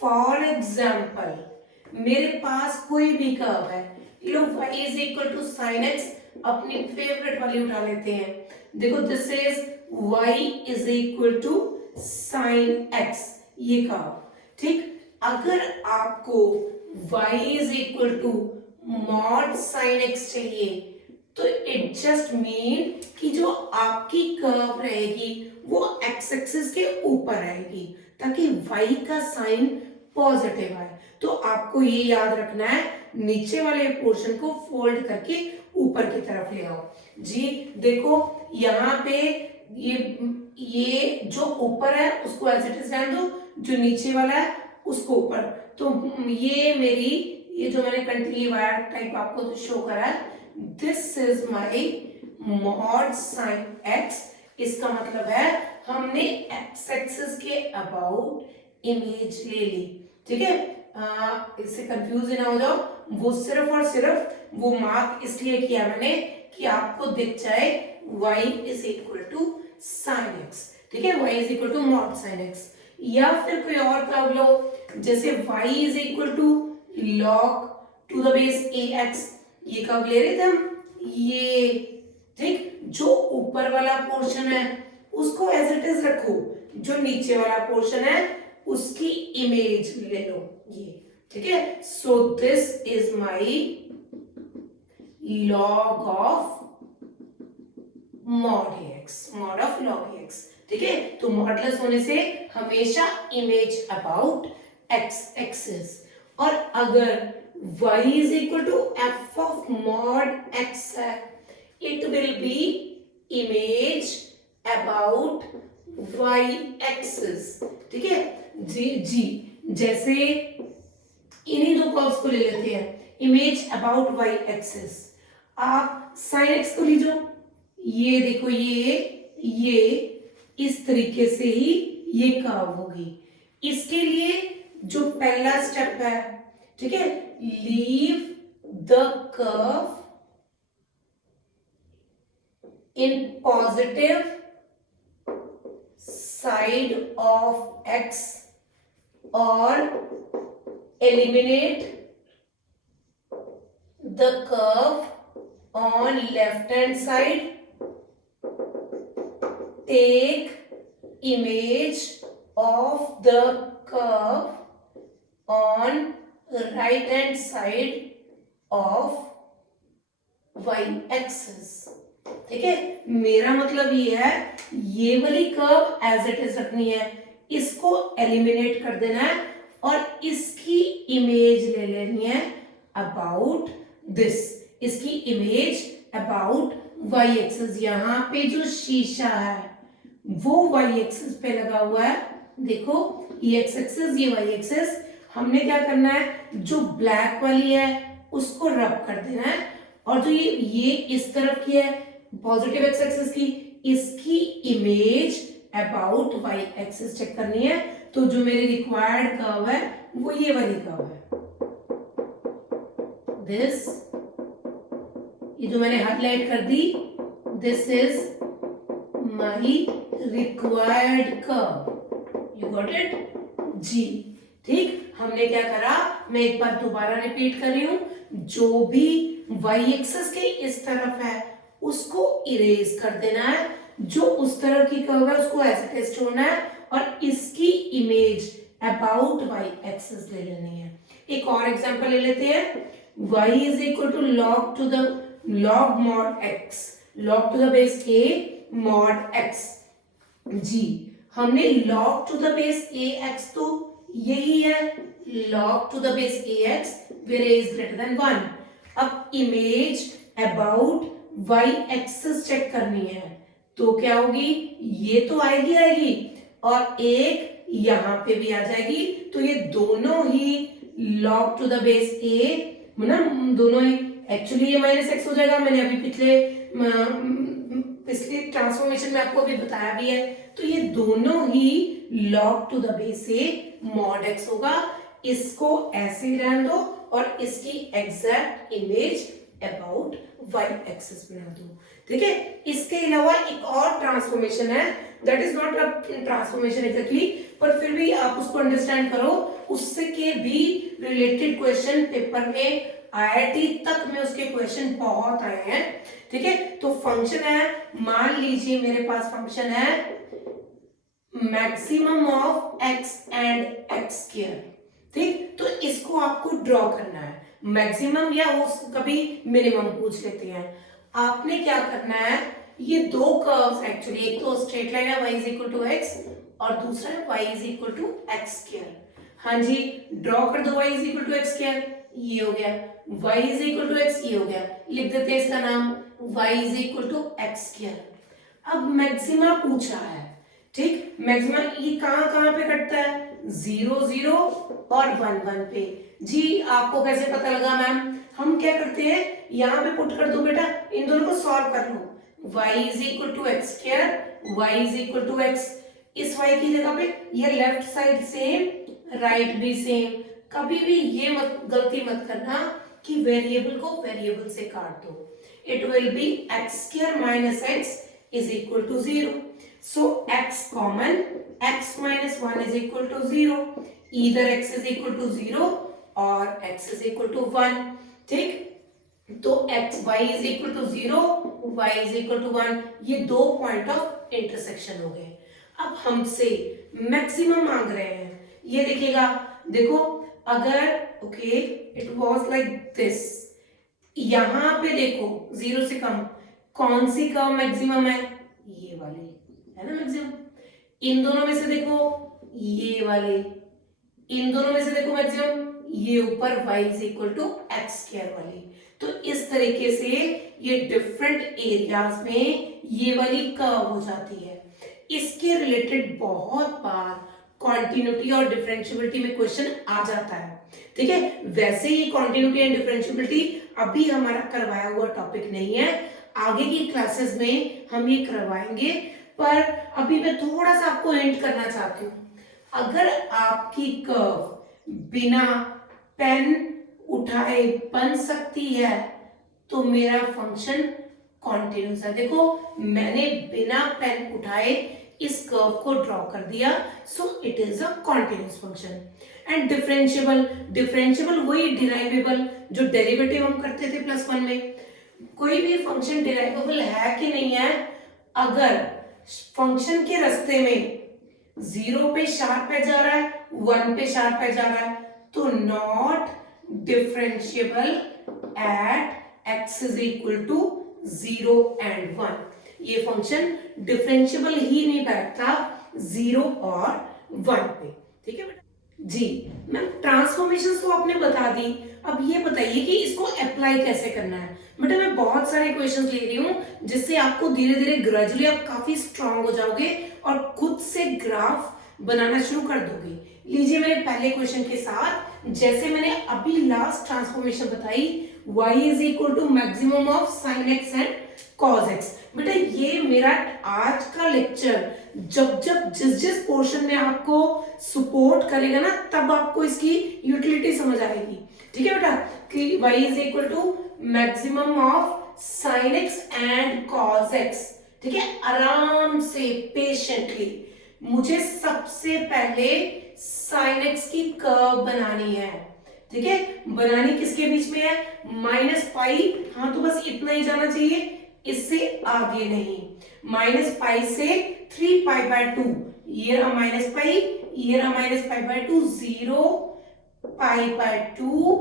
For example मेरे पास कोई भी कर्व है, लो y is equal to sine x, अपनी फेवरेट वाली उठा लेते हैं। देखो this is y is equal to sine x, ये कर्व। ठीक, अगर आपको y is equal to mod sine x चाहिए तो इट जस्ट मीन कि जो आपकी कर्व रहेगी वो x एक्सिस के ऊपर रहेगी ताकि y का साइन पॉजिटिव आए। तो आपको ये याद रखना है, नीचे वाले पोर्शन को फोल्ड करके ऊपर की तरफ ले आओ। जी देखो यहाँ पे ये जो ऊपर है उसको एज इट इज रहने दो, जो नीचे वाला है उसको ऊपर। तो ये मेरी ये जो मैंने कंटिन्यूअर टाइप आपको शो करा है, this is my mod sine x। इसका मतलब है हमने x एक्सिस के अबाउट इमेज ले ली, ठीक है। इससे कंफ्यूज ना हो जाओ, वो सिर्फ और सिर्फ वो मार्क इसलिए किया मैंने कि आपको दिख जाए y is equal to sine x, ठीक है, y is equal to mod sine x। या फिर कोई और कर्व लो, जैसे y is equal to log to the base ax, ये कर्व ले रहे थे हम, ये ठीक। जो ऊपर वाला पोर्शन है उसको एज इट इज रखो, जो नीचे वाला पोर्शन है उसकी इमेज ले लो, ये ठीक है। So this is my log of mod ax, mod of log ax, ठीक है। तो मॉडलेस होने से हमेशा इमेज अबाउट x एक्सिस। और अगर y is equal to f of mod x है, it will be image about y axis, ठीक है जी। जैसे इन्हीं दो कर्व्स को ले लेते हैं, इमेज अबाउट y एक्सिस। आप sin x को लीजिए, ये देखो ये इस तरीके से ही ये कर्व होगी। इसके लिए जो पहला स्टेप है, ठीक है, leave the curve in positive side of x or eliminate the curve on left hand side, take image of the curve on right hand side of y axis, ठीक है। मेरा मतलब ये है, ये वाली कर्व एज इट इज रखनी है, इसको एलिमिनेट कर देना है और इसकी इमेज ले लेनी है अबाउट दिस, इसकी इमेज अबाउट वाई एक्सिस। यहाँ पे जो शीशा है वो वाई एक्सिस पे लगा हुआ है, देखो ये एक्स एक्सिस ये वाई एक्सिस। हमने क्या करना है, जो ब्लैक वाली है उसको रब कर देना है, और जो ये इस तरफ की है पॉजिटिव एक्स एक्सिस की, इसकी image about y axis check करनी है। तो जो मेरी रिक्वायर्ड कर्व है वो ये वाली कर्व है, दिस, ये जो मैंने हाईलाइट कर दी, this is my required curve, you got it जी, ठीक। हमने क्या करा, मैं एक बार दोबारा रिपीट कर रही हूं, जो भी वाई एक्सिस के इस तरफ है उसको इरेज कर देना है, जो उस तरफ की कर्व है उसको एज इट इज छोड़ना है और इसकी इमेज अबाउट वाई एक्सिस ले लेनी है। एक और एग्जांपल ले लेते हैं, y is equal to log to the log mod x, log to the base a mod x जी। हमने log to the base ax तो यही है, log to the base ax where a is greater than 1। अब image about y axis check करनी है, तो क्या होगी, ये तो आएगी और एक यहां पे भी आ जाएगी, तो ये दोनों ही log to the base a, मतलब दोनों ही, एक्चुअली ये माइनस एक्स हो जाएगा, मैंने अभी पिछले ट्रांसफॉर्मेशन में आपको अभी बताया भी है। तो ये दोनों ही log to the base a mod x होगा, इसको ऐसे ही रहने दो और इसकी exact image about y axis बना दो, ठीक है। इसके अलावा एक और ट्रांसफॉर्मेशन है, that is not a transformation exactly, पर फिर भी आप उसको अंडरस्टैंड करो, उससे के भी रिलेटेड क्वेश्चन पेपर में आईआईटी तक में उसके क्वेश्चन बहुत आए हैं, ठीक है। तो फंक्शन है, मान लीजिए मेरे पास फंक्शन है maximum of x and x square, ठीक, तो इसको आपको ड्रॉ करना है, मैक्सिमम या हो कभी मिनिमम पूछ लेते हैं। आपने क्या करना है, ये दो कर्व्स एक्चुअली, एक तो स्ट्रेट लाइन है y is equal to x और दूसरा है y is equal to x square. हाँ जी, ड्रॉ कर दो y is equal to x square, ये हो गया, y is equal to x, ये हो गया, लिख देते हैं इसका नाम y is equal to x square. अब मैक्सिमा पूछा है, ठीक, मैक्सिमा ये कहाँ कहाँ पे कटता है, 0 0 और 1 1 पे। जी आपको कैसे पता लगा मैम, हम क्या करते हैं, यहाँ पे पुट कर दो बेटा, इन दोनों को सॉल्व कर लो, y is equal to x square, y is equal to x, इस y की जगह पे ये लेफ्ट साइड सेम राइट भी सेम। कभी भी ये मत गलती मत करना कि वेरिएबल को वेरिएबल से काट दो, it will B x square minus x is equal to 0. So x common, x minus 1 is equal to 0. Either x is equal to 0 or x is equal to 1. ठीक, तो x y is equal to 0, y is equal to 1, ये दो point of intersection हो गए। अब हमसे maximum मांग रहे हैं, ये देखिएगा, देखो अगर okay it was like this, यहां पे देखो 0 से कम कौन सी कर्व मैक्सिमम है, ये वाली है ना मैक्सिमम। इन दोनों में से देखो ये वाली, इन दोनों में से देखो मैक्सिमम ये ऊपर y is equal to x square वाली। तो इस तरीके से ये डिफरेंट एरियाज में ये वाली कर्व हो जाती है। इसके रिलेटेड बहुत बार कॉन्टिन्यूटी और डिफरेंशियबिलिटी में क्वेश्चन आ जाता है, ठीक है। वैसे ये कॉन्टिन्यूटी एंड डिफरेंशियबिलिटी अभी हमारा करवाया हुआ टॉपिक नहीं है, आगे की क्लासेस में हम ये करवाएंगे, पर अभी मैं थोड़ा सा आपको हिंट करना चाहती हूँ। अगर आपकी कर्व बिना पेन उठाए बन सकती है तो मेरा फंक्शन कॉन्टिन्यूस है। देखो मैंने बिना पेन उठाए इस कर्व को ड्रॉ कर दिया, सो it is a continuous function. And differentiable, differentiable वही डिराइवेबल जो डेरिवेटिव हम करते थे +1 में। कोई भी फंक्शन डिराइवेबल है कि नहीं है, अगर फंक्शन के रास्ते में 0 पे शार्प पे जा रहा है, 1 पे शार्प पे जा रहा है, तो not differentiable at x is equal to 0 and 1। ये फंक्शन डिफरेंशिएबल ही नहीं बैठता 0 और 1 पे, ठीक है बेटा जी। मैम ट्रांसफॉर्मेशन तो आपने बता दी, अब ये बताइए कि इसको अप्लाई कैसे करना है। बेटा मैं बहुत सारे क्वेश्चंस ले रही हूँ जिससे आपको धीरे धीरे ग्रेजुअली आप काफी स्ट्रांग हो जाओगे और खुद से ग्राफ बनाना शुरू कर दोगे। लीजिए मेरे पहले क्वेश्चन के साथ, जैसे मैंने अभी लास्ट ट्रांसफॉर्मेशन बताई, y is equal to maximum of sine x and cos x. बेटा ये मेरा आज का लेक्चर जब जब जिस जिस पोर्शन में आपको सपोर्ट करेगा ना, तब आपको इसकी यूटिलिटी समझ आएगी, ठीक है बेटा, कि y is equal to maximum of sine x and cos x, ठीक है। आराम से पेशेंटली मुझे सबसे पहले साइन एक्स की कर्व बनानी है, ठीक है। बनानी किसके बीच में है, -पाई, हाँ तो बस इतना ही जाना चाहिए, इससे आगे नहीं। -पाई से 3π/2, ये रहा -पाई, ये रहा -π/2, 0 π/2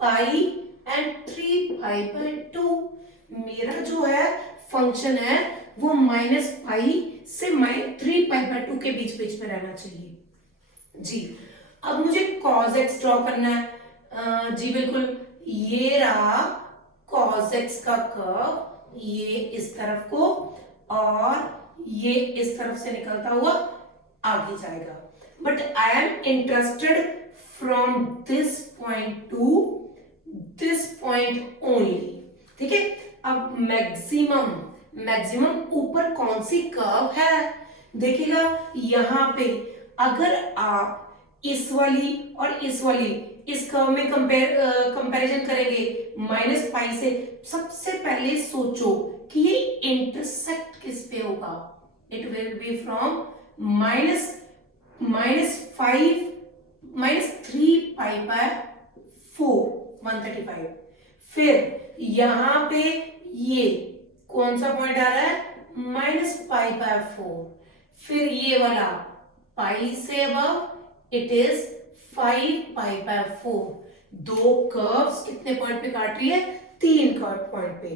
पाई एंड 3π/2। मेरा जो है फंक्शन है वो -पाई से 3π/2 के बीच बीच में रहना चाहिए जी। अब मुझे cos x ड्रॉ करना है जी, बिल्कुल, ये रहा cos x का कर्व, ये इस तरफ को और ये इस तरफ से निकलता हुआ आगे जाएगा, but I am interested from this point two this point only, ठीक है। अब मैक्सिमम ऊपर कौन सी कर्व है, देखिएगा यहां पे अगर आप इस वाली और इस वाली इस कर्व में कंपैरिजन करेंगे -पाई से, सबसे पहले सोचो कि ये इंटरसेक्ट किस पे होगा, इट विल बी फ्रॉम -3π/4 135। फिर यहां पे ये कौन सा पॉइंट आ रहा है, -π/4, फिर ये वाला पाई से अबव इट इज 5π/4। दो कर्व्स कितने पॉइंट पे काट रही है? 3 कर्व पॉइंट पे।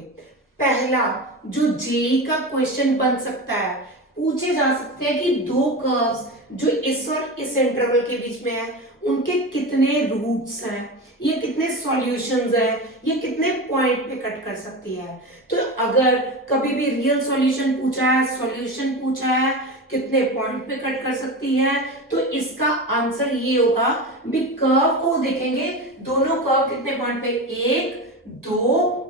पहला जो जेई का क्वेश्चन बन सकता है, पूछे जा सकते हैं कि दो कर्व्स जो इस और इस इंटरवल के बीच में है उनके कितने रूट्स हैं, ये कितने सॉल्यूशंस हैं, ये कितने पॉइंट पे कट कर सकती है। तो अगर कभी भी रियल सॉल्यूशन पूछा है, सॉल्यूशन पूछा है, कितने पॉइंट पे कट कर सकती है, तो इसका आंसर ये होगा भी कर्व को देखेंगे, दोनों कर्व कितने पॉइंट पे, 1, 2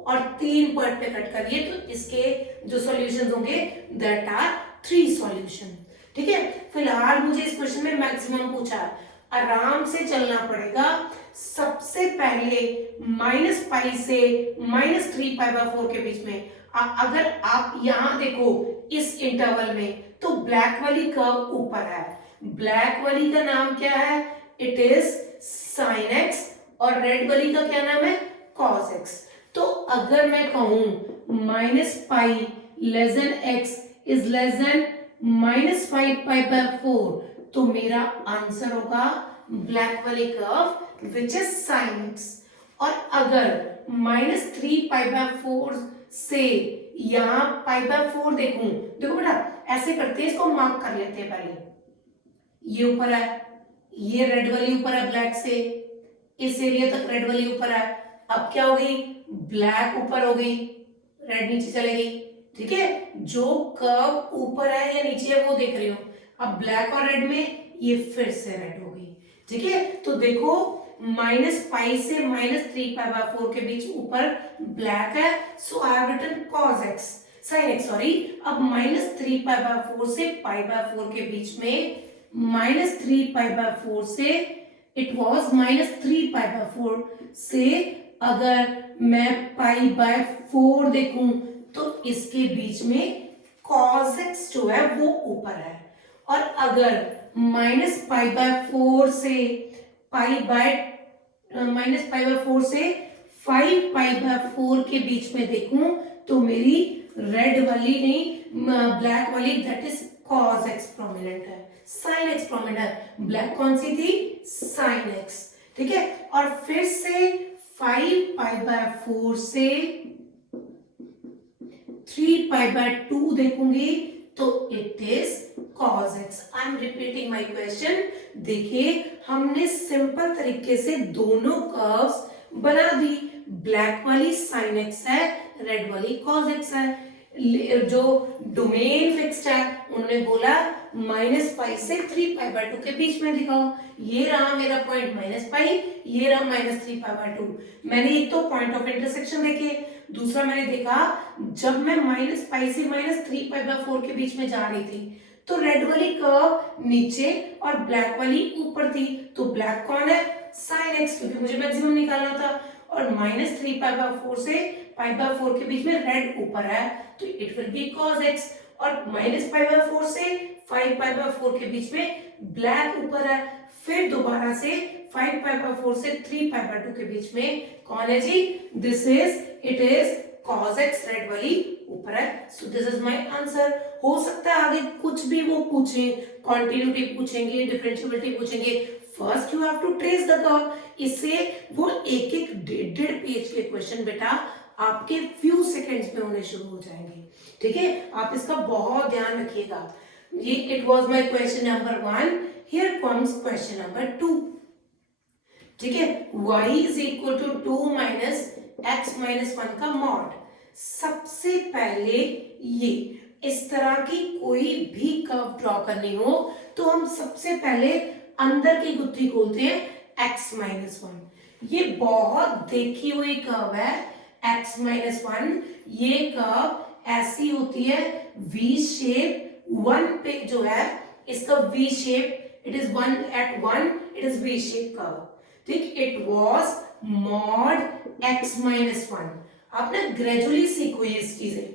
और 3 पॉइंट पे कट कर रही है, तो इसके जो सॉल्यूशंस होंगे दैट आर 3 सॉल्यूशन। ठीक है, फिलहाल मुझे इस क्वेश्चन में मैक्सिमम पूछा है, आराम से चलना पड़ेगा। सबसे पहले -π से -3π/4 के बीच में अगर आप यहां देखो इस इंटरवल में, तो ब्लैक वाली कर्व ऊपर है, ब्लैक वाली का नाम क्या है, इट इज sin x, और रेड वाली का क्या नाम है, cos x। तो अगर मैं कहूं -π less than x is less than -5π/4, तो मेरा आंसर होगा ब्लैक वाली curve which is sin x। और अगर -3π/4 से यहां π/4 देखूं, देखो बेटा ऐसे करते हैं, इसको मार्क कर लेते हैं पहले, ये ऊपर है, ये रेड वाली ऊपर है ब्लैक से, इस एरिया तक रेड वाली ऊपर है, अब क्या हो गई, ब्लैक ऊपर हो गई, रेड नीचे चलेगी। ठीक है, जो कर्व ऊपर है या नीचे है वो देख रही हो, अब ब्लैक और रेड में ये फिर से रेड हो गई। ठीक है, तो देखो -π से -3π/4 के बीच ऊपर ब्लैक है, so I have written cos x, sin x sorry. अब -3π/4 से π/4 के बीच में, -3π/4 से इट वॉज -3π/4 से अगर मैं π/4 देखूं तो इसके बीच में cos x जो है वो ऊपर है, और अगर -π/4 से -π/4 से 5π/4 के बीच में देखूं तो मेरी रेड वाली नहीं ब्लैक वाली that is cos x prominent है, sin x प्रोमिनेंट है, ब्लैक कौन सी थी, sin x। ठीक है, और फिर से 5π/4 से 3π/2 देखूंगी तो it is cos x। I am repeating my question. देखिए हमने सिंपल तरीके से दोनों कर्व्स बना दी, ब्लैक वाली sin x है, रेड वाली cos x है। जो डोमेन फिक्स्ड है उन्होंने बोला -π से 3π/2 के बीच में दिखाओ, ये रहा मेरा पॉइंट -π, ये रहा -3π/2। मैंने एक तो पॉइंट ऑफ इंटरसेक्शन देखे, दूसरा मैंने देखा जब मैं -π से -3π/4 के बीच में जा रही थी तो रेड वाली कर्व नीचे और ब्लैक वाली ऊपर थी, तो ब्लैक कौन है, sin x, क्योंकि मुझे मैक्सिमम निकालना था, और -3π/4 से π/4 के बीच में रेड ऊपर है तो it will B cos x, और -π/4 से 5π/4 के बीच में ब्लैक ऊपर है, फिर दोबारा से 5π/4 से 3π/2 के बीच में कौन है जी, this is it is cos x, red वाली ऊपर है। So this is my answer. हो सकता है आगे कुछ भी वो पूछे, कॉन्टिन्यूटी पूछेंगे, डिफरेंशिएबिलिटी पूछेंगे, first you have to trace the curve. इससे वो एक एक डेढ़ पेज के क्वेश्चन बेटा आपके फ्यू सेकंड्स में होने शुरू हो जाएंगे। ठीक है, आप इसका बहुत ध्यान रखिएगा। ये it was my question number 1। Here comes question number 2। ठीक है, y is equal to 2 minus x minus 1 का मॉड। सबसे पहले ये इस तरह की कोई भी कर्व ड्रॉ करनी हो तो हम सबसे पहले अंदर की गुत्थी खोलते हैं x माइनस 1। ये बहुत देखी हुई कर्व है x माइनस 1। ये कर्व ऐसी होती है V शेप 1 पे जो है इसका V shape, it is 1 at 1, it is V shape curve. ठीक, it was mod x minus 1। आपने ग्रेजुअली सीखो ये चीजें।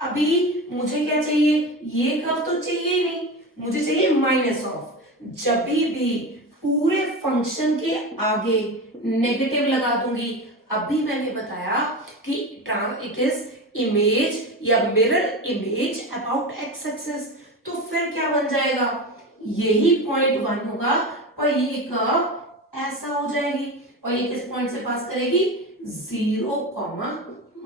अभी मुझे क्या चाहिए, ये कर्व तो चाहिए ही नहीं, मुझे चाहिए माइनस ऑफ। जब भी पूरे फंक्शन के आगे नेगेटिव लगा दूंगी, अभी मैंने बताया कि इट इज इमेज या mirror image about x axis, तो फिर क्या बन जाएगा, यही पॉइंट 1 होगा और ये कर्व ऐसा हो जाएगी, और ये किस पॉइंट से पास करेगी, 0,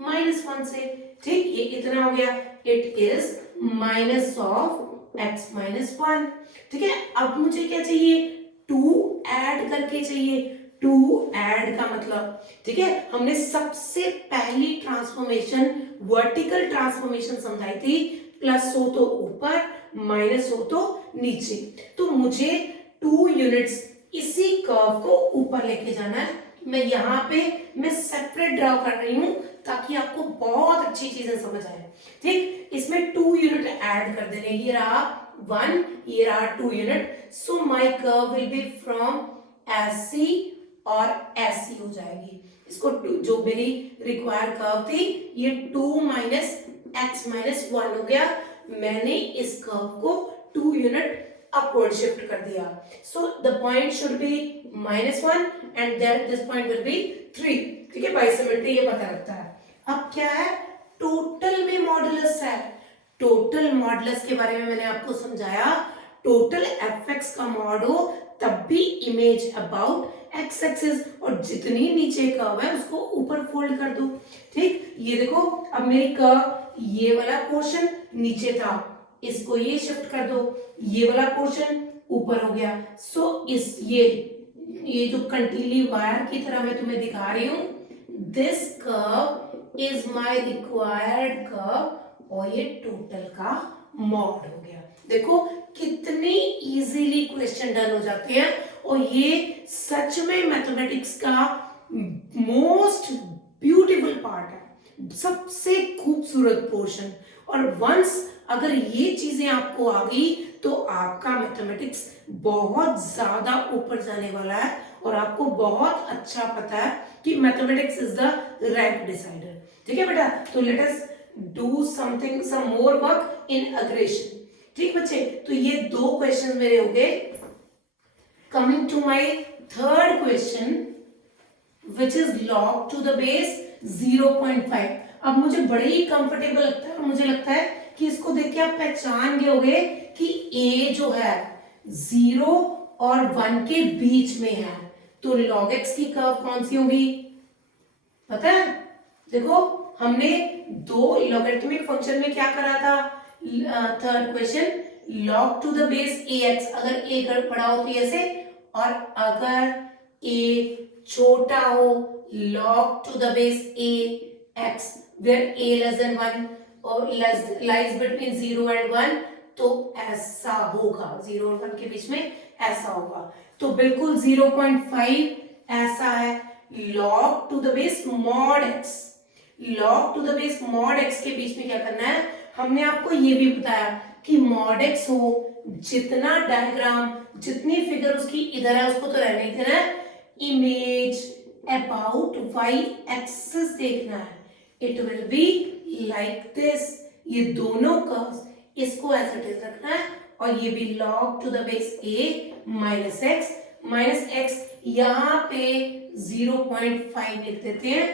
-1 से। ठीक, ये कितना हो गया, it is minus of x -1। ठीक है, अब मुझे क्या चाहिए, 2 ऐड करके चाहिए। 2 ऐड का मतलब, ठीक है, हमने सबसे पहली ट्रांसफॉर्मेशन वर्टिकल ट्रांसफॉर्मेशन समझाई थी, प्लस हो तो ऊपर, माइनस हो तो नीचे। तो मुझे 2 यूनिट्स इसी कर्व को ऊपर लेके जाना है। मैं यहाँ पे मैं सेपरेट ड्रॉ कर रही हूं ताकि आपको बहुत अच्छी चीजें समझ आए। ठीक, इसमें 2 यूनिट ऐड कर देने, ये रहा 1, ये रहा 2 unit. So my curve will be from ऐसी और ऐसी हो जाएगी। इसको जो मेरी रिक्वायर कर्व थी, ये 2 - x - 1 हो गया। मैंने इस कर्व को 2 यूनिट अपवर्ड शिफ्ट कर दिया। So the point should be -1 and then this point will be 3। ठीक है, बाय सिमेट्री ये पता लगता है। अब क्या है, टोटल में मॉडुलस है। टोटल मॉडुलस के बारे में मैंने आपको समझाया, टोटल fx का मॉड हो तब भी इमेज अबाउट x एक्सिस, और जितनी नीचे कर्व है उसको ऊपर फोल्ड कर दो। ठीक, ये देखो, अब मेरी कर्व ये वाला पोर्शन नीचे था, इसको ये शिफ्ट कर दो, ये वाला पोर्शन ऊपर हो गया। सो इस ये जो कंटीली वायर की तरह मैं तुम्हें दिखा रही हूं, this curve is my required curve, और ये टोटल का मॉड हो गया। देखो कितनी इजीली क्वेश्चन डन हो जाते हैं, और ये सच में मैथमेटिक्स का मोस्ट ब्यूटीफुल पार्ट है, सबसे खूबसूरत पोर्शन। और वंस अगर ये चीजें आपको आ गई तो आपका मैथमेटिक्स बहुत ज्यादा ऊपर जाने वाला है, और आपको बहुत अच्छा पता है कि mathematics is the rank decider. ठीक है बेटा, तो let us do something, some more work in aggression. ठीक बच्चे, तो ये 2 क्वेश्चन मेरे हो गए। Coming to my third question, which is log to the base 0.5। अब मुझे बड़े ही कंफर्टेबल लगता है, मुझे लगता है कि इसको देख के आप पहचान गए होंगे कि a जो है 0 और 1 के बीच में है, तो log x की कर्व कौन सी होगी, पता है? देखो हमने 2 लॉगरिथमिक फंक्शन में क्या करा था, third question, log to the base ax, अगर a बड़ा हो तो ऐसे, और अगर a छोटा हो log to the base ax, where a less than 1 और lies between 0 and 1, तो ऐसा होगा, 0 और 1 के बीच में ऐसा होगा। तो बिल्कुल 0.5 ऐसा है, log to the base mod x, log to the base mod x के बीच में क्या करना है, हमने आपको ये भी बताया कि mod x हो, जितना डायग्राम, जितनी फिगर उसकी इधर है उसको तो रहने ही देना है, इमेज अबाउट y एक्सिस देखना है। It will be like this, ये दोनों कर्व्स, इसको एज इट इज रखना है, और ये भी log to the base a minus x, यहां पे 0.5 लिख देते हैं,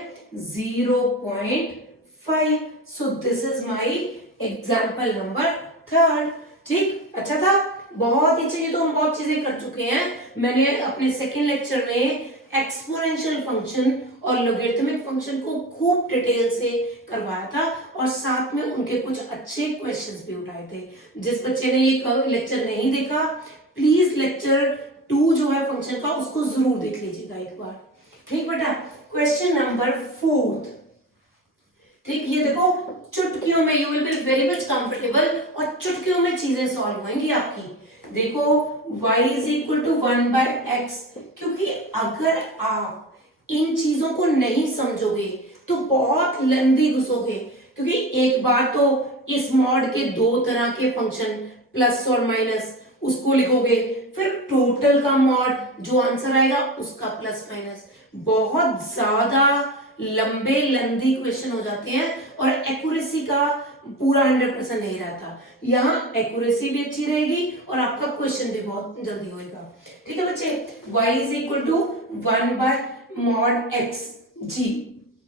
0.5। So this is my example number 3। ठीक, अच्छा था, बहुत ही चाहिए, तो हम बहुत चीजें कर चुके हैं। मैंने अपने सेकेंड लेक्चर में एक्सपोनेंशियल फंक्शन और लॉगरिथमिक फंक्शन को खूब डिटेल से करवाया था, और साथ में उनके कुछ अच्छे क्वेश्चंस भी उठाए थे। जिस बच्चे ने ये लेक्चर नहीं देखा, प्लीज लेक्चर 2 जो है फंक्शन का, उसको जरूर देख लीजिएगा एक बार। ठीक बेटा, क्वेश्चन नंबर 4। ठीक, ये देखो चुटकियों में, you will be very much comfortable, और चुटकियों में चीजें सॉल्व होंगी आपकी। देखो y is equal to 1/x, क्योंकि अगर आप इन चीजों को नहीं समझोगे तो बहुत लेंदी घुसोगे, क्योंकि एक बार तो इस मॉड के 2 तरह के फंक्शन प्लस और माइनस, उसको लिखोगे, फिर टोटल का मॉड, जो आंसर आएगा उसका प्लस माइनस, बहुत ज्यादा लंबे लेंदी क्वेश्चन हो जाते हैं, और एक्यूरेसी का पूरा 100% नहीं रहता। यहाँ एक्यूरेसी भी अच्छी रहेगी और आपका क्वेश्चन भी बहुत जल्दी होएगा। ठीक है बच्चे, y is equal to 1/mod x जी,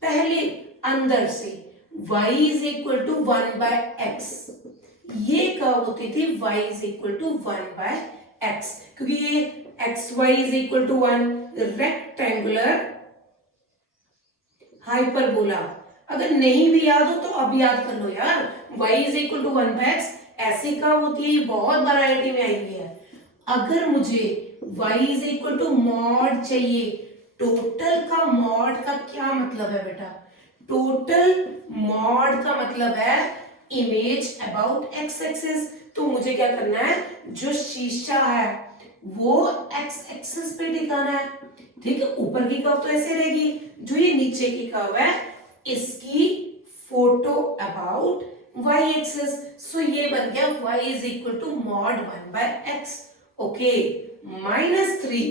पहले अंदर से y is equal to 1/x, ये कर्व होती थी y is equal to 1/x, क्योंकि ये xy is equal to 1 rectangular hyperbola. अगर नहीं भी याद हो तो अब याद कर लो यार, y is equal to 1/x ऐसी कब होती है, ये बहुत वैरायटी में आई हुई है। अगर मुझे y is equal to mod चाहिए, टोटल का मॉड का क्या मतलब है बेटा, टोटल मॉड का मतलब है इमेज अबाउट x एक्सिस। तो मुझे क्या करना है, जो शीशा है वो x एक्सिस पे टिकाना है, ठीक है। ऊपर की कर्व तो ऐसे रहेगी, जो ये नीचे की कर्व है इसकी photo about y axis. So ये बन गया y is equal to mod 1/x। Okay, -3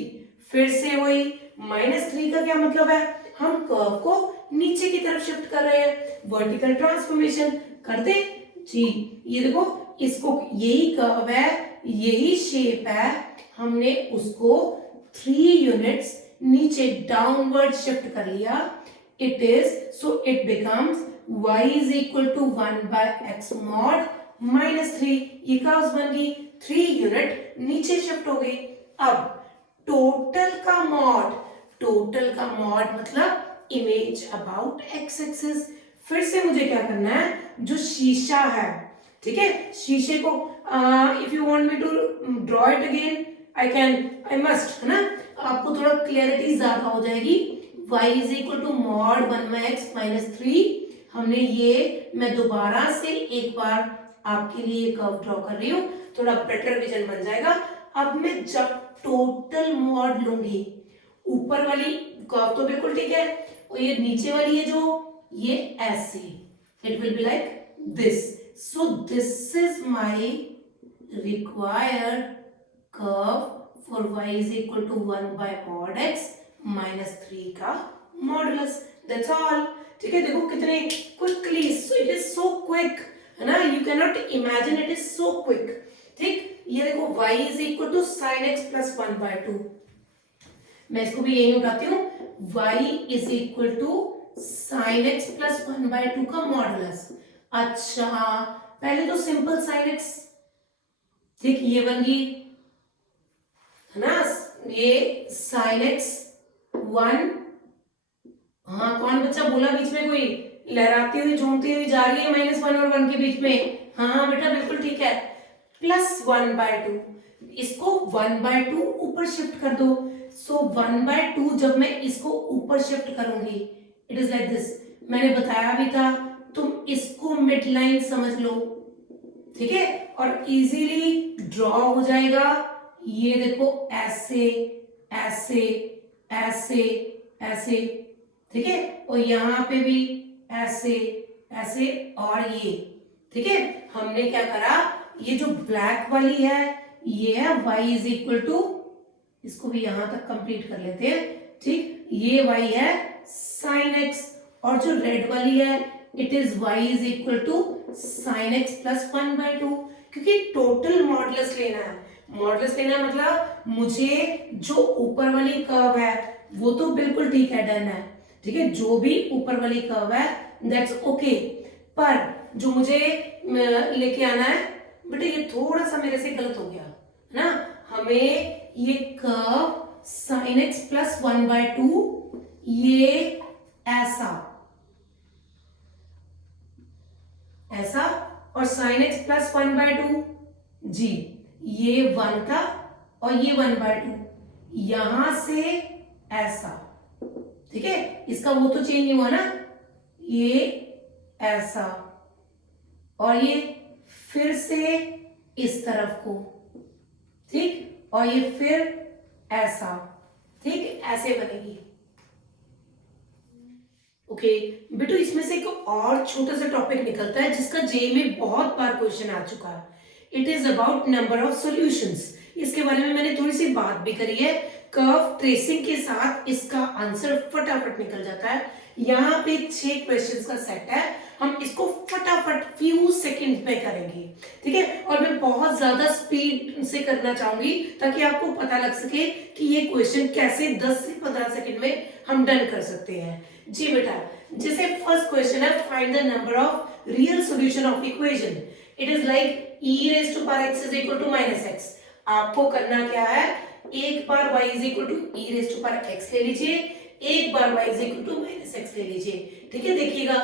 फिर से वही, -3 का क्या मतलब है, हम कर्व को नीचे की तरफ शिफ्ट कर रहे हैं, वर्टिकल ट्रांसफॉर्मेशन करते जी। ये देखो, इसको यही कर्व है, यही शेप है, हमने उसको 3 यूनिट्स नीचे डाउनवर्ड शिफ्ट कर लिया। It is, so it becomes y is equal to 1/x mod -3। ये कर्व्स बन गई, 3 यूनिट नीचे शिफ्ट हो गई। अब टोटल का मॉड मतलब इमेज अबाउट x एक्सिस। फिर से मुझे क्या करना है, जो शीशा है, ठीक है, शीशे को if you want me to draw it again I must, है ना, आपको थोड़ा क्लियरिटी ज्यादा हो जाएगी। y is equal to mod 1/x -3। हमने ये, मैं दोबारा से एक बार आपके लिए कर्व ड्रॉ कर रही हूँ, थोड़ा बेटर विजन बन जाएगा। अब मैं जब टोटल मॉड लूंगी, ऊपर वाली कर्व तो बिल्कुल ठीक है, और ये नीचे वाली है जो, ये ऐसे, it will be like this. So this is my required curve for y is equal to 1/mod x -3 का मॉडुलस। दैट्स ऑल, ठीक है। देखो कितने quickly, so it is so quick, है ना, you can not imagine, it is so quick, ठीक। ये देखो y is equal to sin x plus 1/2, मैं इसको भी यही उठाती हूँ, y is equal to sin x plus 1/2 का मॉडुलस। अच्छा, पहले तो सिंपल sin x, ठीक, ये बन गई, है ना, ये sin x 1, हाँ कौन बच्चा बोला बीच में, कोई लहराती हुई झूमती हुई जा रही है -1 और 1 के बीच में, हाँ बेटा बिल्कुल ठीक है, प्लस 1/2, इसको 1/2 ऊपर शिफ्ट कर दो। सो 1/2 जब मैं इसको ऊपर शिफ्ट करूंगी, इट इज लाइक दिस। मैंने बताया भी था, तुम इसको मिड लाइन समझ लो, ठीक है, और इजीली ड्रॉ हो जाएगा। ये देखो ऐसे ऐसे ऐसे ऐसे, ठीक है, और यहाँ पे भी ऐसे ऐसे, और ये, ठीक है। हमने क्या करा, ये जो ब्लैक वाली है ये है y इज इक्वल टू, इसको भी यहां तक कंप्लीट कर लेते हैं, ठीक, ये y है sin x, और जो रेड वाली है it is y is equal to sin x plus 1/2, क्योंकि टोटल मॉडुलस लेना है। मॉडुलस लेना मतलब मुझे जो ऊपर वाली कर्व है वो तो बिल्कुल ठीक है, डन है, ठीक है, जो भी ऊपर वाली कर्व है दैट्स ओके, पर जो मुझे लेके आना है बेटा, ये थोड़ा सा मेरे से गलत हो गया ना, हमें ये कर्व sin x प्लस 1/2, ये ऐसा ऐसा, और sin x प्लस 1/2 जी, ये 1 था और ये 1/2, यहां से ऐसा, ठीक है, इसका वो तो चेंज नहीं हुआ ना, ये ऐसा, और ये फिर से इस तरफ को, ठीक, और ये फिर ऐसा, ठीक, ऐसे बनेगी। ओके बेटो, इसमें से एक और छोटा सा टॉपिक निकलता है जिसका जेई में बहुत बार क्वेश्चन आ चुका है। It is about number of solutions. इसके बारे में मैंने थोड़ी सी बात भी करी है। कर्व ट्रेसिंग के साथ इसका आंसर फटाफट निकल जाता है। यहाँ पे 6 क्वेश्चंस का सेट है, हम इसको फटाफट फ्यू सेकंड में करेंगे, ठीक है, और मैं बहुत ज्यादा स्पीड से करना चाहूंगी ताकि आपको पता लग सके कि ये क्वेश्चन कैसे 10 से 15 सेकंड में हम डन कर सकते हैं। जी बेटा, जैसे फर्स्ट क्वेश्चन है, find the number of real solution of equation. It is like e raised to power x is equal to -x। आपको करना क्या है, एक बार y is equal to e raise to power x ले लीजिए, एक बार y is equal to minus x ले लीजिए। ठीक है, देखिएगा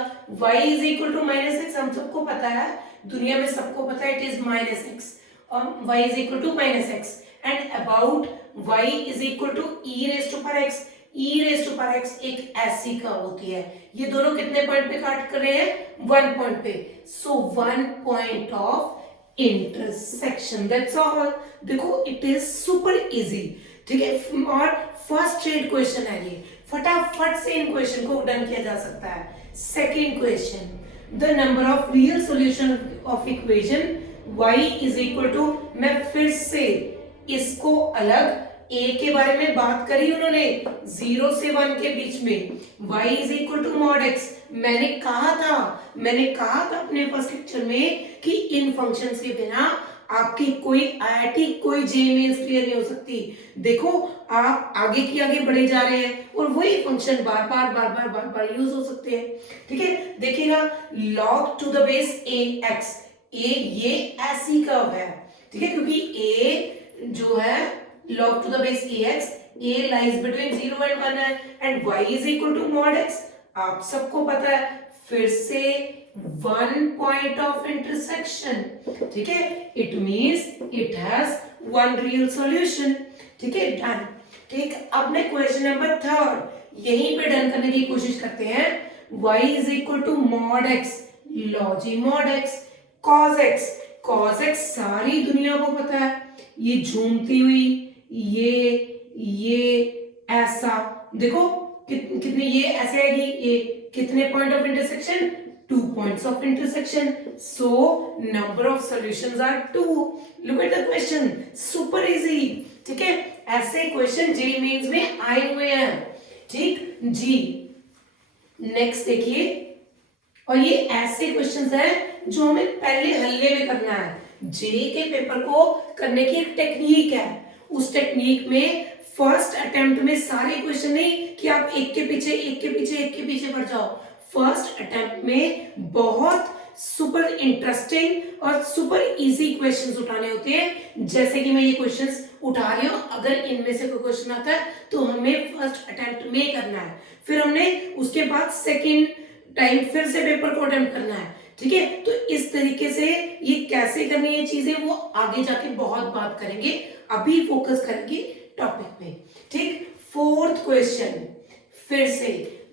y is equal to minus x हम सबको पता है, दुनिया में सबको पता है, इट इज माइनस एक्स, और y is equal to minus x, and about y is equal to e raise to power x. E raise to power x एक ऐसी कर्व होती है, ये दोनों कितने पॉइंट पे काट कर रहे हैं, 1 पॉइंट पे, सो 1 point of intersection, that's all. देखो इट इज सुपर इजी। ठीक है, और फर्स्ट ट्रेड क्वेश्चन है ये, फटाफट से इन क्वेश्चन को डन किया जा सकता है। Second question, the number of real solution of equation y is equal to, मैं फिर से इसको अलग, a के बारे में बात करी उन्होंने 0 से 1 के बीच में, y is equal to mod x। मैंने कहा था अपने फर्स्ट लेक्चर में कि इन फंक्शंस के बिना आपकी कोई आईआईटी कोई जेईई मेंस क्लियर नहीं हो सकती। देखो आप आगे की आगे बढ़े जा रहे हैं और वही फंक्शन बार बार यूज हो सकते हैं। ठीक है, देखिएगा log to the base ax, a ये ऐसी कर्व है। ठीक है, क्योंकि a जो है log to the base ax, a lies between 0 and 1 है, and y is equal to mod x, आप सबको पता है। फिर से 1 पॉइंट ऑफ इंटरसेक्शन। ठीक है, it means it has 1 real solution. ठीक है, डन। ठीक, अब मैं क्वेश्चन नंबर 3 यहीं पे डन करने की कोशिश करते हैं। y is equal to mod x, लॉजी मॉड x, cos x सारी दुनिया को पता है, ये झूमती हुई, ये ऐसा, देखो कितने ये ऐसे आएगी, ये कितने point of intersection, 2 points of intersection, so number of solutions are 2। Look at the question, super easy. ठीक है, ऐसे क्वेश्चन जेईई मेंस में आए हुए हैं। ठीक जी, नेक्स्ट देखिए, और ये ऐसे क्वेश्चंस हैं जो हमें पहले हल्ले में करना है। जेईई के पेपर को करने की एक टेक्निक है, उस टेक्निक में फर्स्ट अटेम्प्ट में सारे क्वेश्चन नहीं कि आप एक के पीछे बढ़ जाओ। फर्स्ट अटेम्प्ट में बहुत सुपर इंटरेस्टिंग और सुपर इजी क्वेश्चंस उठाने होते हैं, जैसे कि मैं ये क्वेश्चंस उठा रही हूँ। अगर इनमें से कोई क्वेश्चन आता है तो हमें फर्स्ट अटेम्प्ट में करना है, फिर हमने उसके बाद सेकेंड टाइम फिर से पेपर को अटेम्प्ट करना है। ठीक है, तो इस तरीके से ये कैसे करनी है चीजें वो आगे जाके बहुत बात करेंगे, अभी फोकस करेंगे टॉपिक में। ठीक, फोर्थ क्वेश्चन फिर से,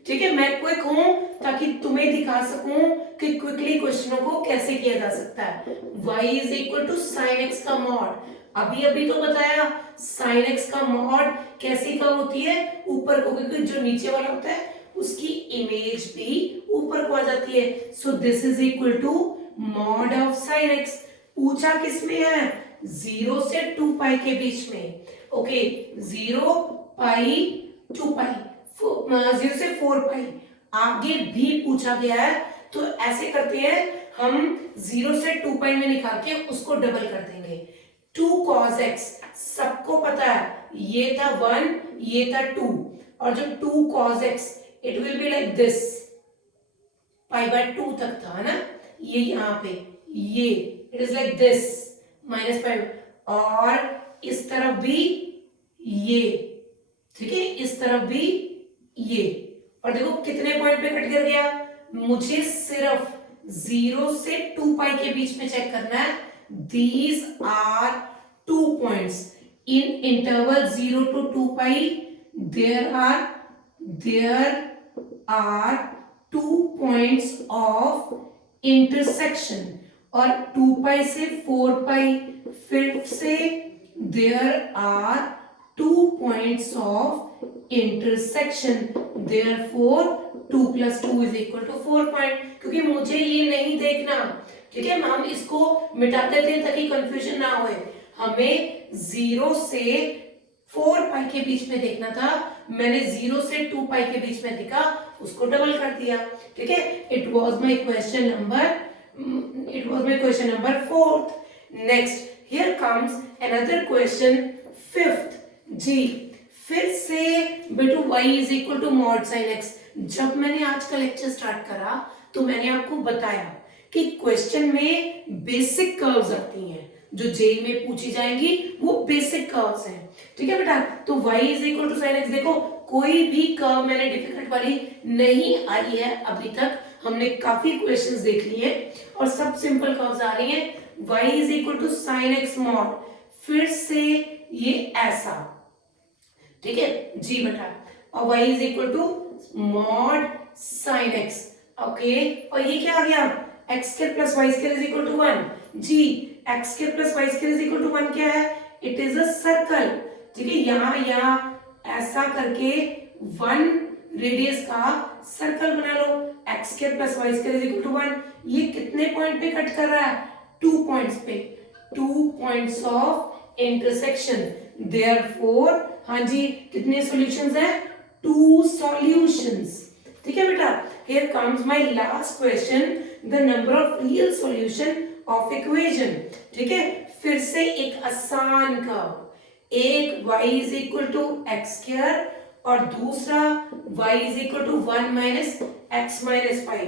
ठीक है, मैं क्विक हूं ताकि तुम्हें दिखा सकूं कि क्विकली क्वेश्चनों को कैसे किया जा सकता है। y is equal to sine x का मॉड, अभी तो बताया साइन x का मॉड कैसी कर्व होती है, ऊपर को, क्योंकि जो नीचे वाला होता है उसकी इमेज भी ऊपर को आ जाती है। So this is equal to mod of sine x। पूछा किस में है, 0 से 2 पाई के बीच में। ओके, 0 पाई 2 पाई, 0 से 4 पाई, आगे भी पूछा गया है। तो ऐसे करते हैं हम, 0 से 2 पाई में निकाल के उसको डबल कर देंगे। 2 cos x सबको पता है, ये था 1, ये था 2, और जो 2 cos x it will be like this, pi by 2 तक था ना, ये यहाँ पे, ये it is like this minus pi, और इस तरफ भी ये, ठीक है, इस तरफ भी ये, और देखो कितने पॉइंट पे कट कर गया, मुझे सिर्फ 0 से 2 पाई के बीच में चेक करना है। These are 2 points in interval 0 to 2 pi. There are 2 points of intersection, और 2 pi से 4 pi, फिर से there are 2 points of intersection. Therefore 2 plus 2 is equal to 4 point. क्योंकि मुझे ये नहीं देखना, ठीक है, हम इसको मिटा देते हैं ताकि कंफ्यूजन ना होए। हमें 0 से 4 पाई के बीच में देखना था, मैंने 0 से 2 पाई के बीच में देखा, उसको डबल कर दिया। ठीक है, it was my question number 4th। Next, here comes another question 5th। जी, फिर से बेटू y is equal to mod sine x। जब मैंने आज का लेक्चर स्टार्ट करा तो मैंने आपको बताया कि क्वेश्चन में बेसिक कर्व्स आती हैं, जो जेई में पूछी जाएंगी वो बेसिक कर्व्स हैं, ठीक है बेटा। तो y is equal to sine x, देखो कोई भी कर्व मैंने डिफिकल्ट वाली नहीं आई है अभी तक, हमने काफी क्वेश्चंस देख लिए और सब सिंपल कर्व्स आ रही हैं। y is equal to sine x mod, फिर से ये ऐसा, ठीक है जी बेटा, और y is equal to mod sine x, okay. और ये क्या आ गया, x square plus Y square is equal to 1, जी x square plus Y square is equal to 1 क्या है, इट इज अ सर्कल, ठीक है। यहाँ ऐसा करके 1 रेडियस का सर्कल बना लो, X square plus Y square is equal to 1, ये कितने पॉइंट पे कट कर रहा है, 2 पॉइंट्स पे, 2 पॉइंट्स ऑफ इंटरसेक्शन, देयरफॉर हाँ जी कितने सॉल्यूशंस है, 2 सॉल्यूशंस, ठीक है बेटा। Here comes my last question, the number of real solution of equation, ठीक है। फिर से एक आसान कर्व, एक y is equal to x square और दूसरा y is equal to 1 minus x minus 5,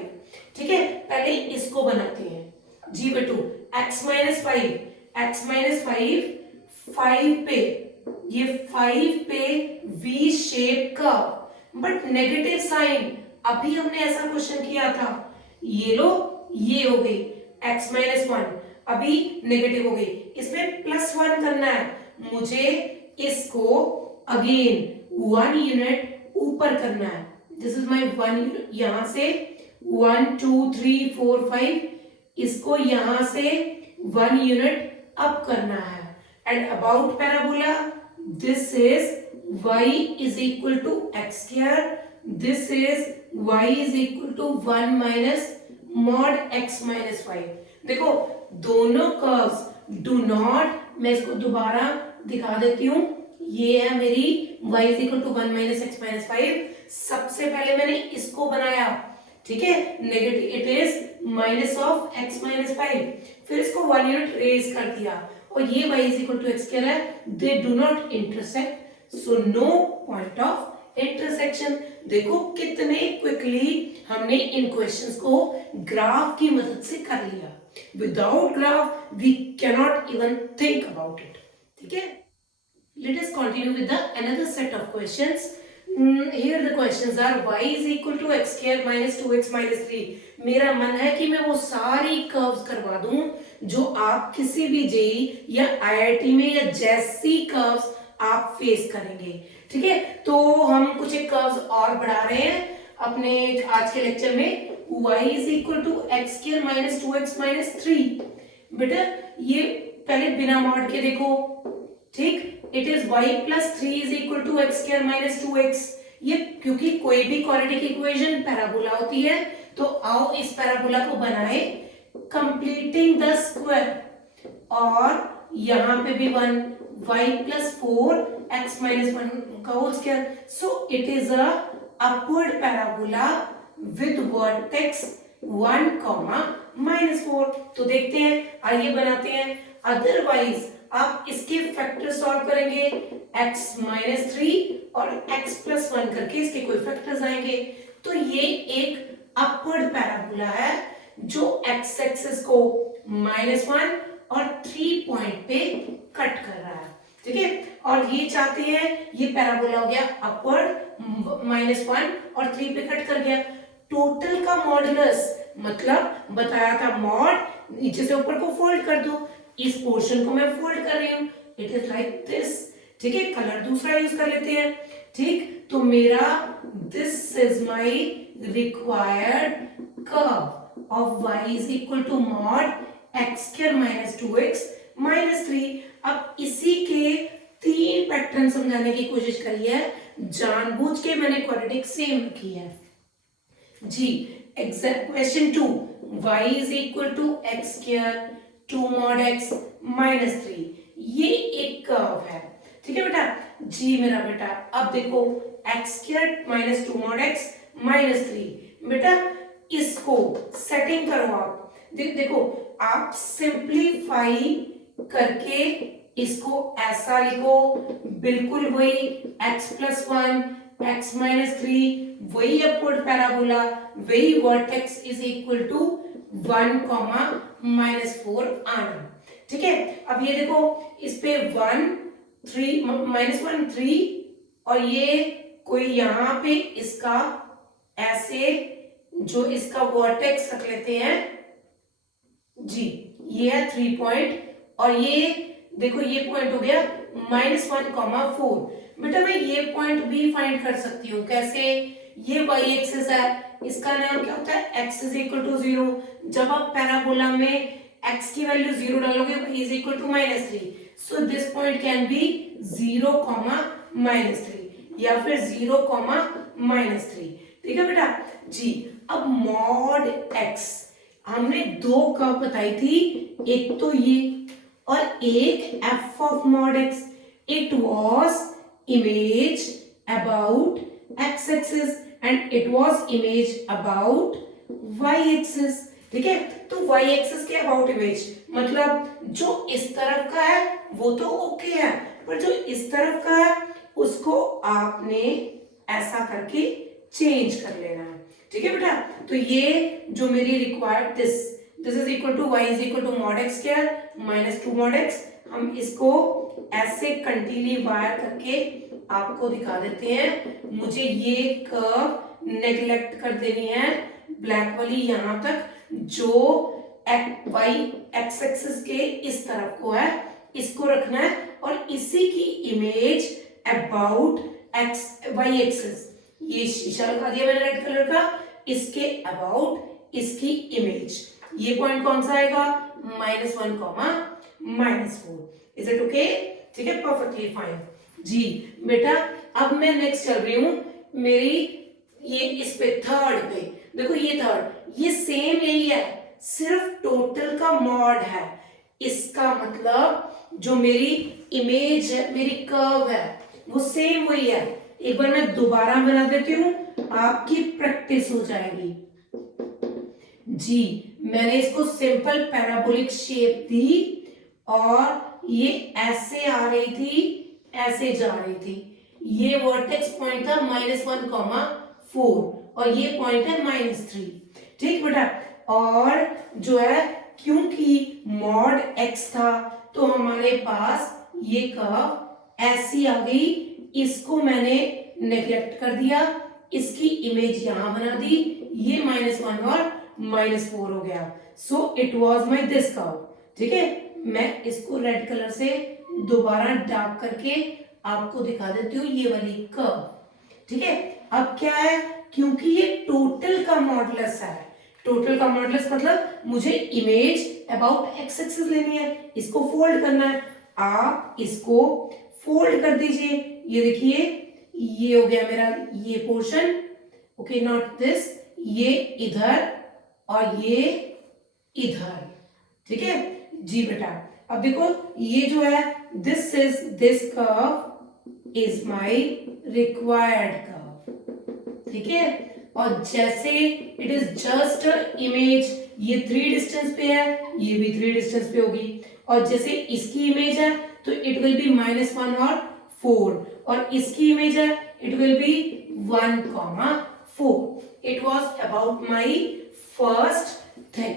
ठीक है। पहले इसको बनाते हैं जी बेटू, x माइनस 5, 5 पे, ये 5 पे v शेप का, बट नेगेटिव साइन, अभी हमने ऐसा क्वेश्चन किया था, ये लो ये हो गई x माइनस 1, अभी नेगेटिव हो गई, इसमें +1 करना है मुझे, इसको अगेन 1 यूनिट ऊपर करना है, दिस इज माय 1, यहां से 1 2 3 4 5, इसको यहां से 1 यूनिट अप करना है, and about parabola this is y is equal to x square, this is y is equal to 1 minus mod x minus 5। देखो दोनों कर्व्स डू नॉट, मैं इसको दोबारा दिखा देती हूं, ये है मेरी y is equal to 1 minus x minus 5, सबसे पहले मैंने इसको बनाया, ठीक है, negative, it is minus of x minus 5, फिर इसको 1 यूनिट रेज कर दिया, और ये y is equal to x square है, they do not intersect, so no point of intersection. देखो कितने क्विकली हमने इन क्वेश्चंस को ग्राफ की मदद से कर लिया, without graph we cannot even think about it, ठीक है। Let us continue with the another set of questions. Here the questions are y is equal to x square minus 2x minus 3. मेरा मन है कि मैं वो सारी कर्व्स करवा दूं जो आप किसी भी जेई या आईआईटी में या जैसी कर्व्स आप फेस करेंगे, ठीक है। तो हम कुछ एक कर्व्स और बढ़ा रहे हैं अपने आज के लेक्चर में, y is equal to x square minus 2x minus 3, बेटा ये पहले बिना मॉड के देखो, ठीक, it is y plus 3 is equal to x square minus 2x, ये क्योंकि कोई भी क्वाड्रेटिक इक्वेशन पैराबोला होती है, तो आओ इस पैराबोला को बनाए कंप्लीटिंग द स्क्वायर, और यहां पे भी 1, y प्लस 4 x माइनस 1 का whole square, so it is a upward parabola with vertex 1, -4। तो देखते हैं, आइए बनाते हैं। अदरवाइज आप इसके फैक्टर सॉल्व करेंगे, x माइनस 3 और x प्लस 1 करके इसके कोई फैक्टर्स आएंगे, तो ये एक अपवर्ड पैराबोला है जो x एक्सिस को -1 और 3 पॉइंट पे कट कर रहा है, ठीक है। और ये चाहते हैं, ये पैराबोला हो गया अपवर्ड, -1 और 3 पे कट कर गया, टोटल का मॉडुलस, मतलब बताया था मॉड नीचे से ऊपर को फोल्ड कर दो, इस पोर्शन को मैं फोल्ड कर रही हूं, इट इज लाइक दिस, ठीक है। कलर दूसरा यूज कर लेते हैं, ठीक। तो मेरा this is my required curve of y is equal to mod x square minus 2x minus 3। अब इसी के 3 पैटर्न समझाने की कोशिश करी है, जानबूझ के मैंने क्वाड्रेटिक सेम रखी है जी। Exact question 2, y is equal to x square 2 mod x minus 3, ये एक कर्व है, ठीक है बेटा जी मेरा बेटा। अब देखो x square minus 2 mod x minus 3, बेटा इसको सेटिंग करो आप, देखो आप सिंप्लीफाई करके इसको ऐसा लिखो, बिल्कुल वही x प्लस 1 x माइनस 3, वही अपवर्ड पैराबोला, वही वर्टेक्स इज इक्वल टू 1, -4 आना, ठीक है। अब ये देखो इस पे 1 3 -1 3 और ये कोई यहाँ पे इसका ऐसे जो इसका वर्टेक्स रख लेते हैं जी, ये है 3 पॉइंट और ये देखो ये पॉइंट हो गया -1,4। बेटा मैं ये पॉइंट भी फाइंड कर सकती हूँ कैसे, ये y एक्सिस है, इसका नाम क्या होता है x इज इक्वल टू 0। जब आप पैराबोला में x की वैल्यू 0 डालोगे y is equal to -3, so this point can be 0, -3 या फिर 0, -3। ठीक है बेटा जी। अब मॉड x हमने दो कर्व बताई थी, एक तो ये और एक f of mod x। It was image about x axis and it was image about y axis. ठीक है, तो y एक्सिस के अबाउट इमेज मतलब जो इस तरफ का है वो तो ओके है, पर जो इस तरफ का है उसको आपने ऐसा करके चेंज कर लेना है। ठीक है बेटा, तो ये जो मेरी required this is equal to y is equal to mod x square -2 mod x। हम इसको ऐसे कंटिन्यू करके आपको दिखा देते हैं। मुझे ये कर्व नेग्लेक्ट कर देनी है ब्लैक वाली यहाँ तक, जो y x एक्सिस के इस तरफ को है इसको रखना है और इसी की image about x y axis, ये शीशा लगा दिया मैंने रेड कलर का, इसके अबाउट इसकी इमेज। ये पॉइंट कौन सा आएगा -1, -4। Is it okay? ठीक है, परफेक्टली फाइन जी। बेटा अब मैं नेक्स्ट चल रही हूं मेरी ये इस पे थर्ड पे। देखो ये थर्ड, ये सेम यही है, सिर्फ टोटल का मॉड है। इसका मतलब जो मेरी इमेज है, मेरी कर्व है, वो सेम वही है। एक बार मैं दोबारा बना देती हूँ, आपकी प्रैक्टिस हो जाएगी जी। मैंने इसको सिंपल पैराबोलिक शेप दी और ये ऐसे आ रही थी, ऐसे जा रही थी। ये वर्टेक्स पॉइंट था -1,4 और ये पॉइंट है -3। ठीक बेटा, और जो है क्योंकि मॉड x था तो हमारे पास ये कर्व ऐसी आ गई, इसको मैंने नेग्लेक्ट कर दिया, इसकी इमेज यहां बना दी, ये -1 और -4 हो गया। So it was my this curve. ठीक है, मैं इसको रेड कलर से दोबारा डार्क करके आपको दिखा देती हूँ, ये वाली कर्व। ठीक है, अब क्या है, क्योंकि ये टोटल का मॉडुलस है, टोटल का मॉडुलस मतलब मुझे इमेज अबाउट x एक्सिस लेनी है, इसको फोल्ड करना है। आप इसको फोल्ड कर दीजिए, ये देखिए ये हो गया मेरा ये पोर्शन, ओके नॉट दिस, ये इधर और ये इधर। ठीक है जी बेटा, अब देखो ये जो है this curve is my required curve. ठीक है, और जैसे इट इज जस्ट इमेज, ये 3 डिस्टेंस पे है, ये भी 3 डिस्टेंस पे होगी, और जैसे इसकी इमेज है तो इट विल बी -1 और 4, और इसकी इमेज है it will B 1, 4। It was about my first,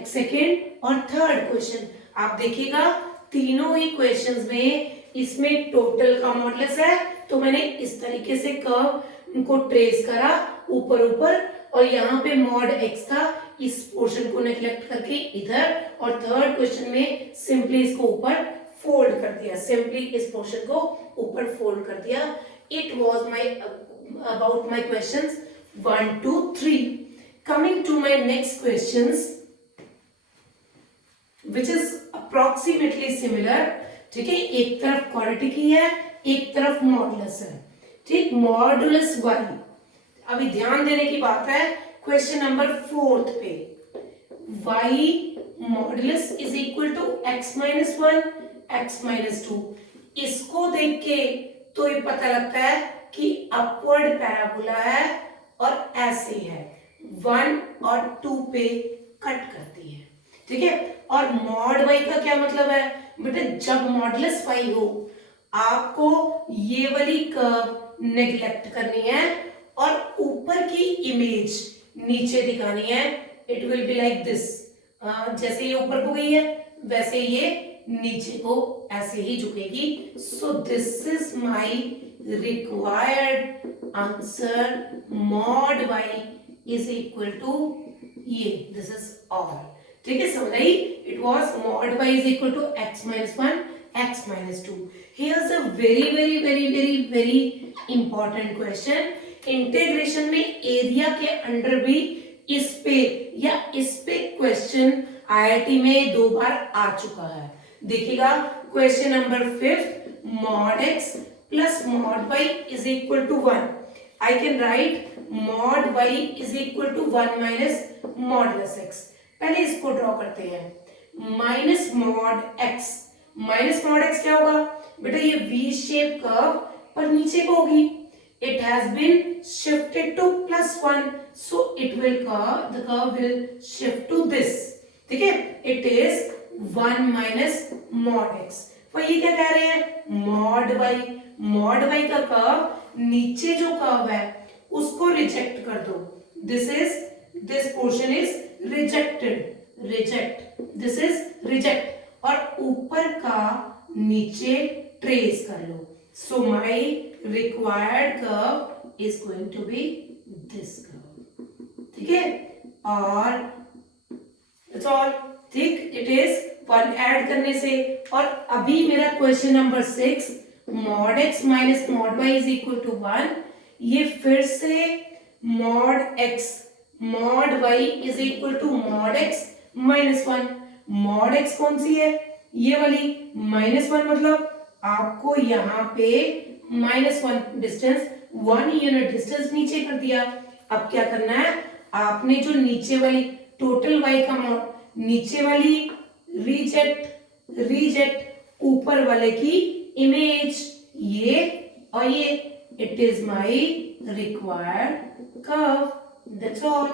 second और थर्ड क्वेश्चन। आप देखिएगा तीनों ही क्वेश्चंस में इसमें टोटल का मॉडुलस है, तो मैंने इस तरीके से कर्व को ट्रेस करा ऊपर ऊपर, और यहाँ पे मॉड x था, इस पोर्शन को नेग्लेक्ट करके इधर, और थर्ड क्वेश्चन में सिंपली इसको ऊपर फोल्ड कर दिया, सिंपली इस पोर्शन को ऊपर फोल्ड कर दिया। It was my about my questions 1 2 3। Coming to my next questions which is approximately similar। ठीक है, एक तरफ क्वाड्रेटिक ही है, एक तरफ मॉडुलस है। ठीक, मॉडुलस y, अभी ध्यान देने की बात है क्वेश्चन नंबर 4 पे, y modulus is equal to x-1 x-2। इसको देख के तो ये पता लगता है कि अपवर्ड पैराबोला है और ऐसे है, 1 और 2 पे कट करती है। ठीक है, और मॉड y का क्या मतलब है बेटे, जब मॉडुलस y हो आपको ये वाली कर्व नेग्लेक्ट करनी है और ऊपर की इमेज नीचे दिखानी है। It will be like this, जैसे ये ऊपर को गई है वैसे ये नीचे को ऐसे ही झुकेगी. So this is my required answer. Mod y is equal to ये, दिस इज ऑल. ठीक है, समझ आई. It was mod y is equal to x minus 1 x minus 2. Here's a very important question. Integration में area के under भी इस पे क्वेश्चन आईआईटी में 2 बार आ चुका है. देखिएगा question number 5, mod x plus mod y is equal to 1. I can write mod y is equal to 1 minus modulus x. पहले इसको ड्रॉ करते हैं. Minus mod x. Minus mod x क्या होगा बेटा? ये वी शेप कर्व पर नीचे को होगी. It has been shifted to +1, so it will the curve will shift to this. ठीक है, it is 1 minus mod x. वही क्या कह रहे हैं? mod y. mod y का कर्व नीचे जो कर्व है उसको रिजेक्ट कर दो. this portion is reject. this is reject. और ऊपर का नीचे ट्रेस कर लो. So my required curve is going to be this curve. ठीक है, और that's all. ठीक, it is 1 ऐड करने से. और अभी मेरा question number 6, mod x minus mod y is equal to 1. ये फिर से mod x mod y is equal to mod x minus 1. Mod x कौन सी है? ये वाली. माइनस 1 मतलब आपको यहाँ पे -1 डिस्टेंस, 1 यूनिट डिस्टेंस नीचे कर दिया. अब क्या करना है? आपने जो नीचे वाली टोटल y का मॉड, नीचे वाली रिजेक्ट, ऊपर वाले की इमेज, ये और ये. It is my required curve. That's all.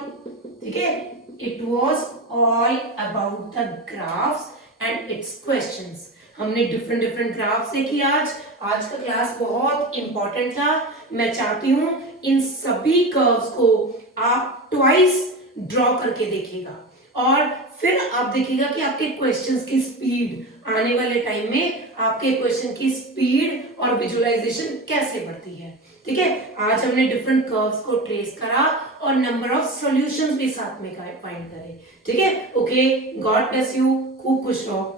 ठीक है, it was all about the graphs and it's questions. हमने डिफरेंट ग्राफ्स देखी. आज का क्लास बहुत इंपॉर्टेंट था. मैं चाहती हूं इन सभी कर्व्स को आप ट्वाइस ड्रॉ करके देखिएगा और फिर आप देखिएगा कि आपके क्वेश्चंस की स्पीड आने वाले टाइम में, आपके क्वेश्चन की स्पीड और विजुअलाइजेशन कैसे बढ़ती है. ठीक है, आज हमने डिफरेंट कर्व्स को ट्रेस करा और नंबर ऑफ सॉल्यूशंस भी साथ में फाइंड करे. ठीक है, ओके, गॉड ब्लेस यू. खूब खुश रहो.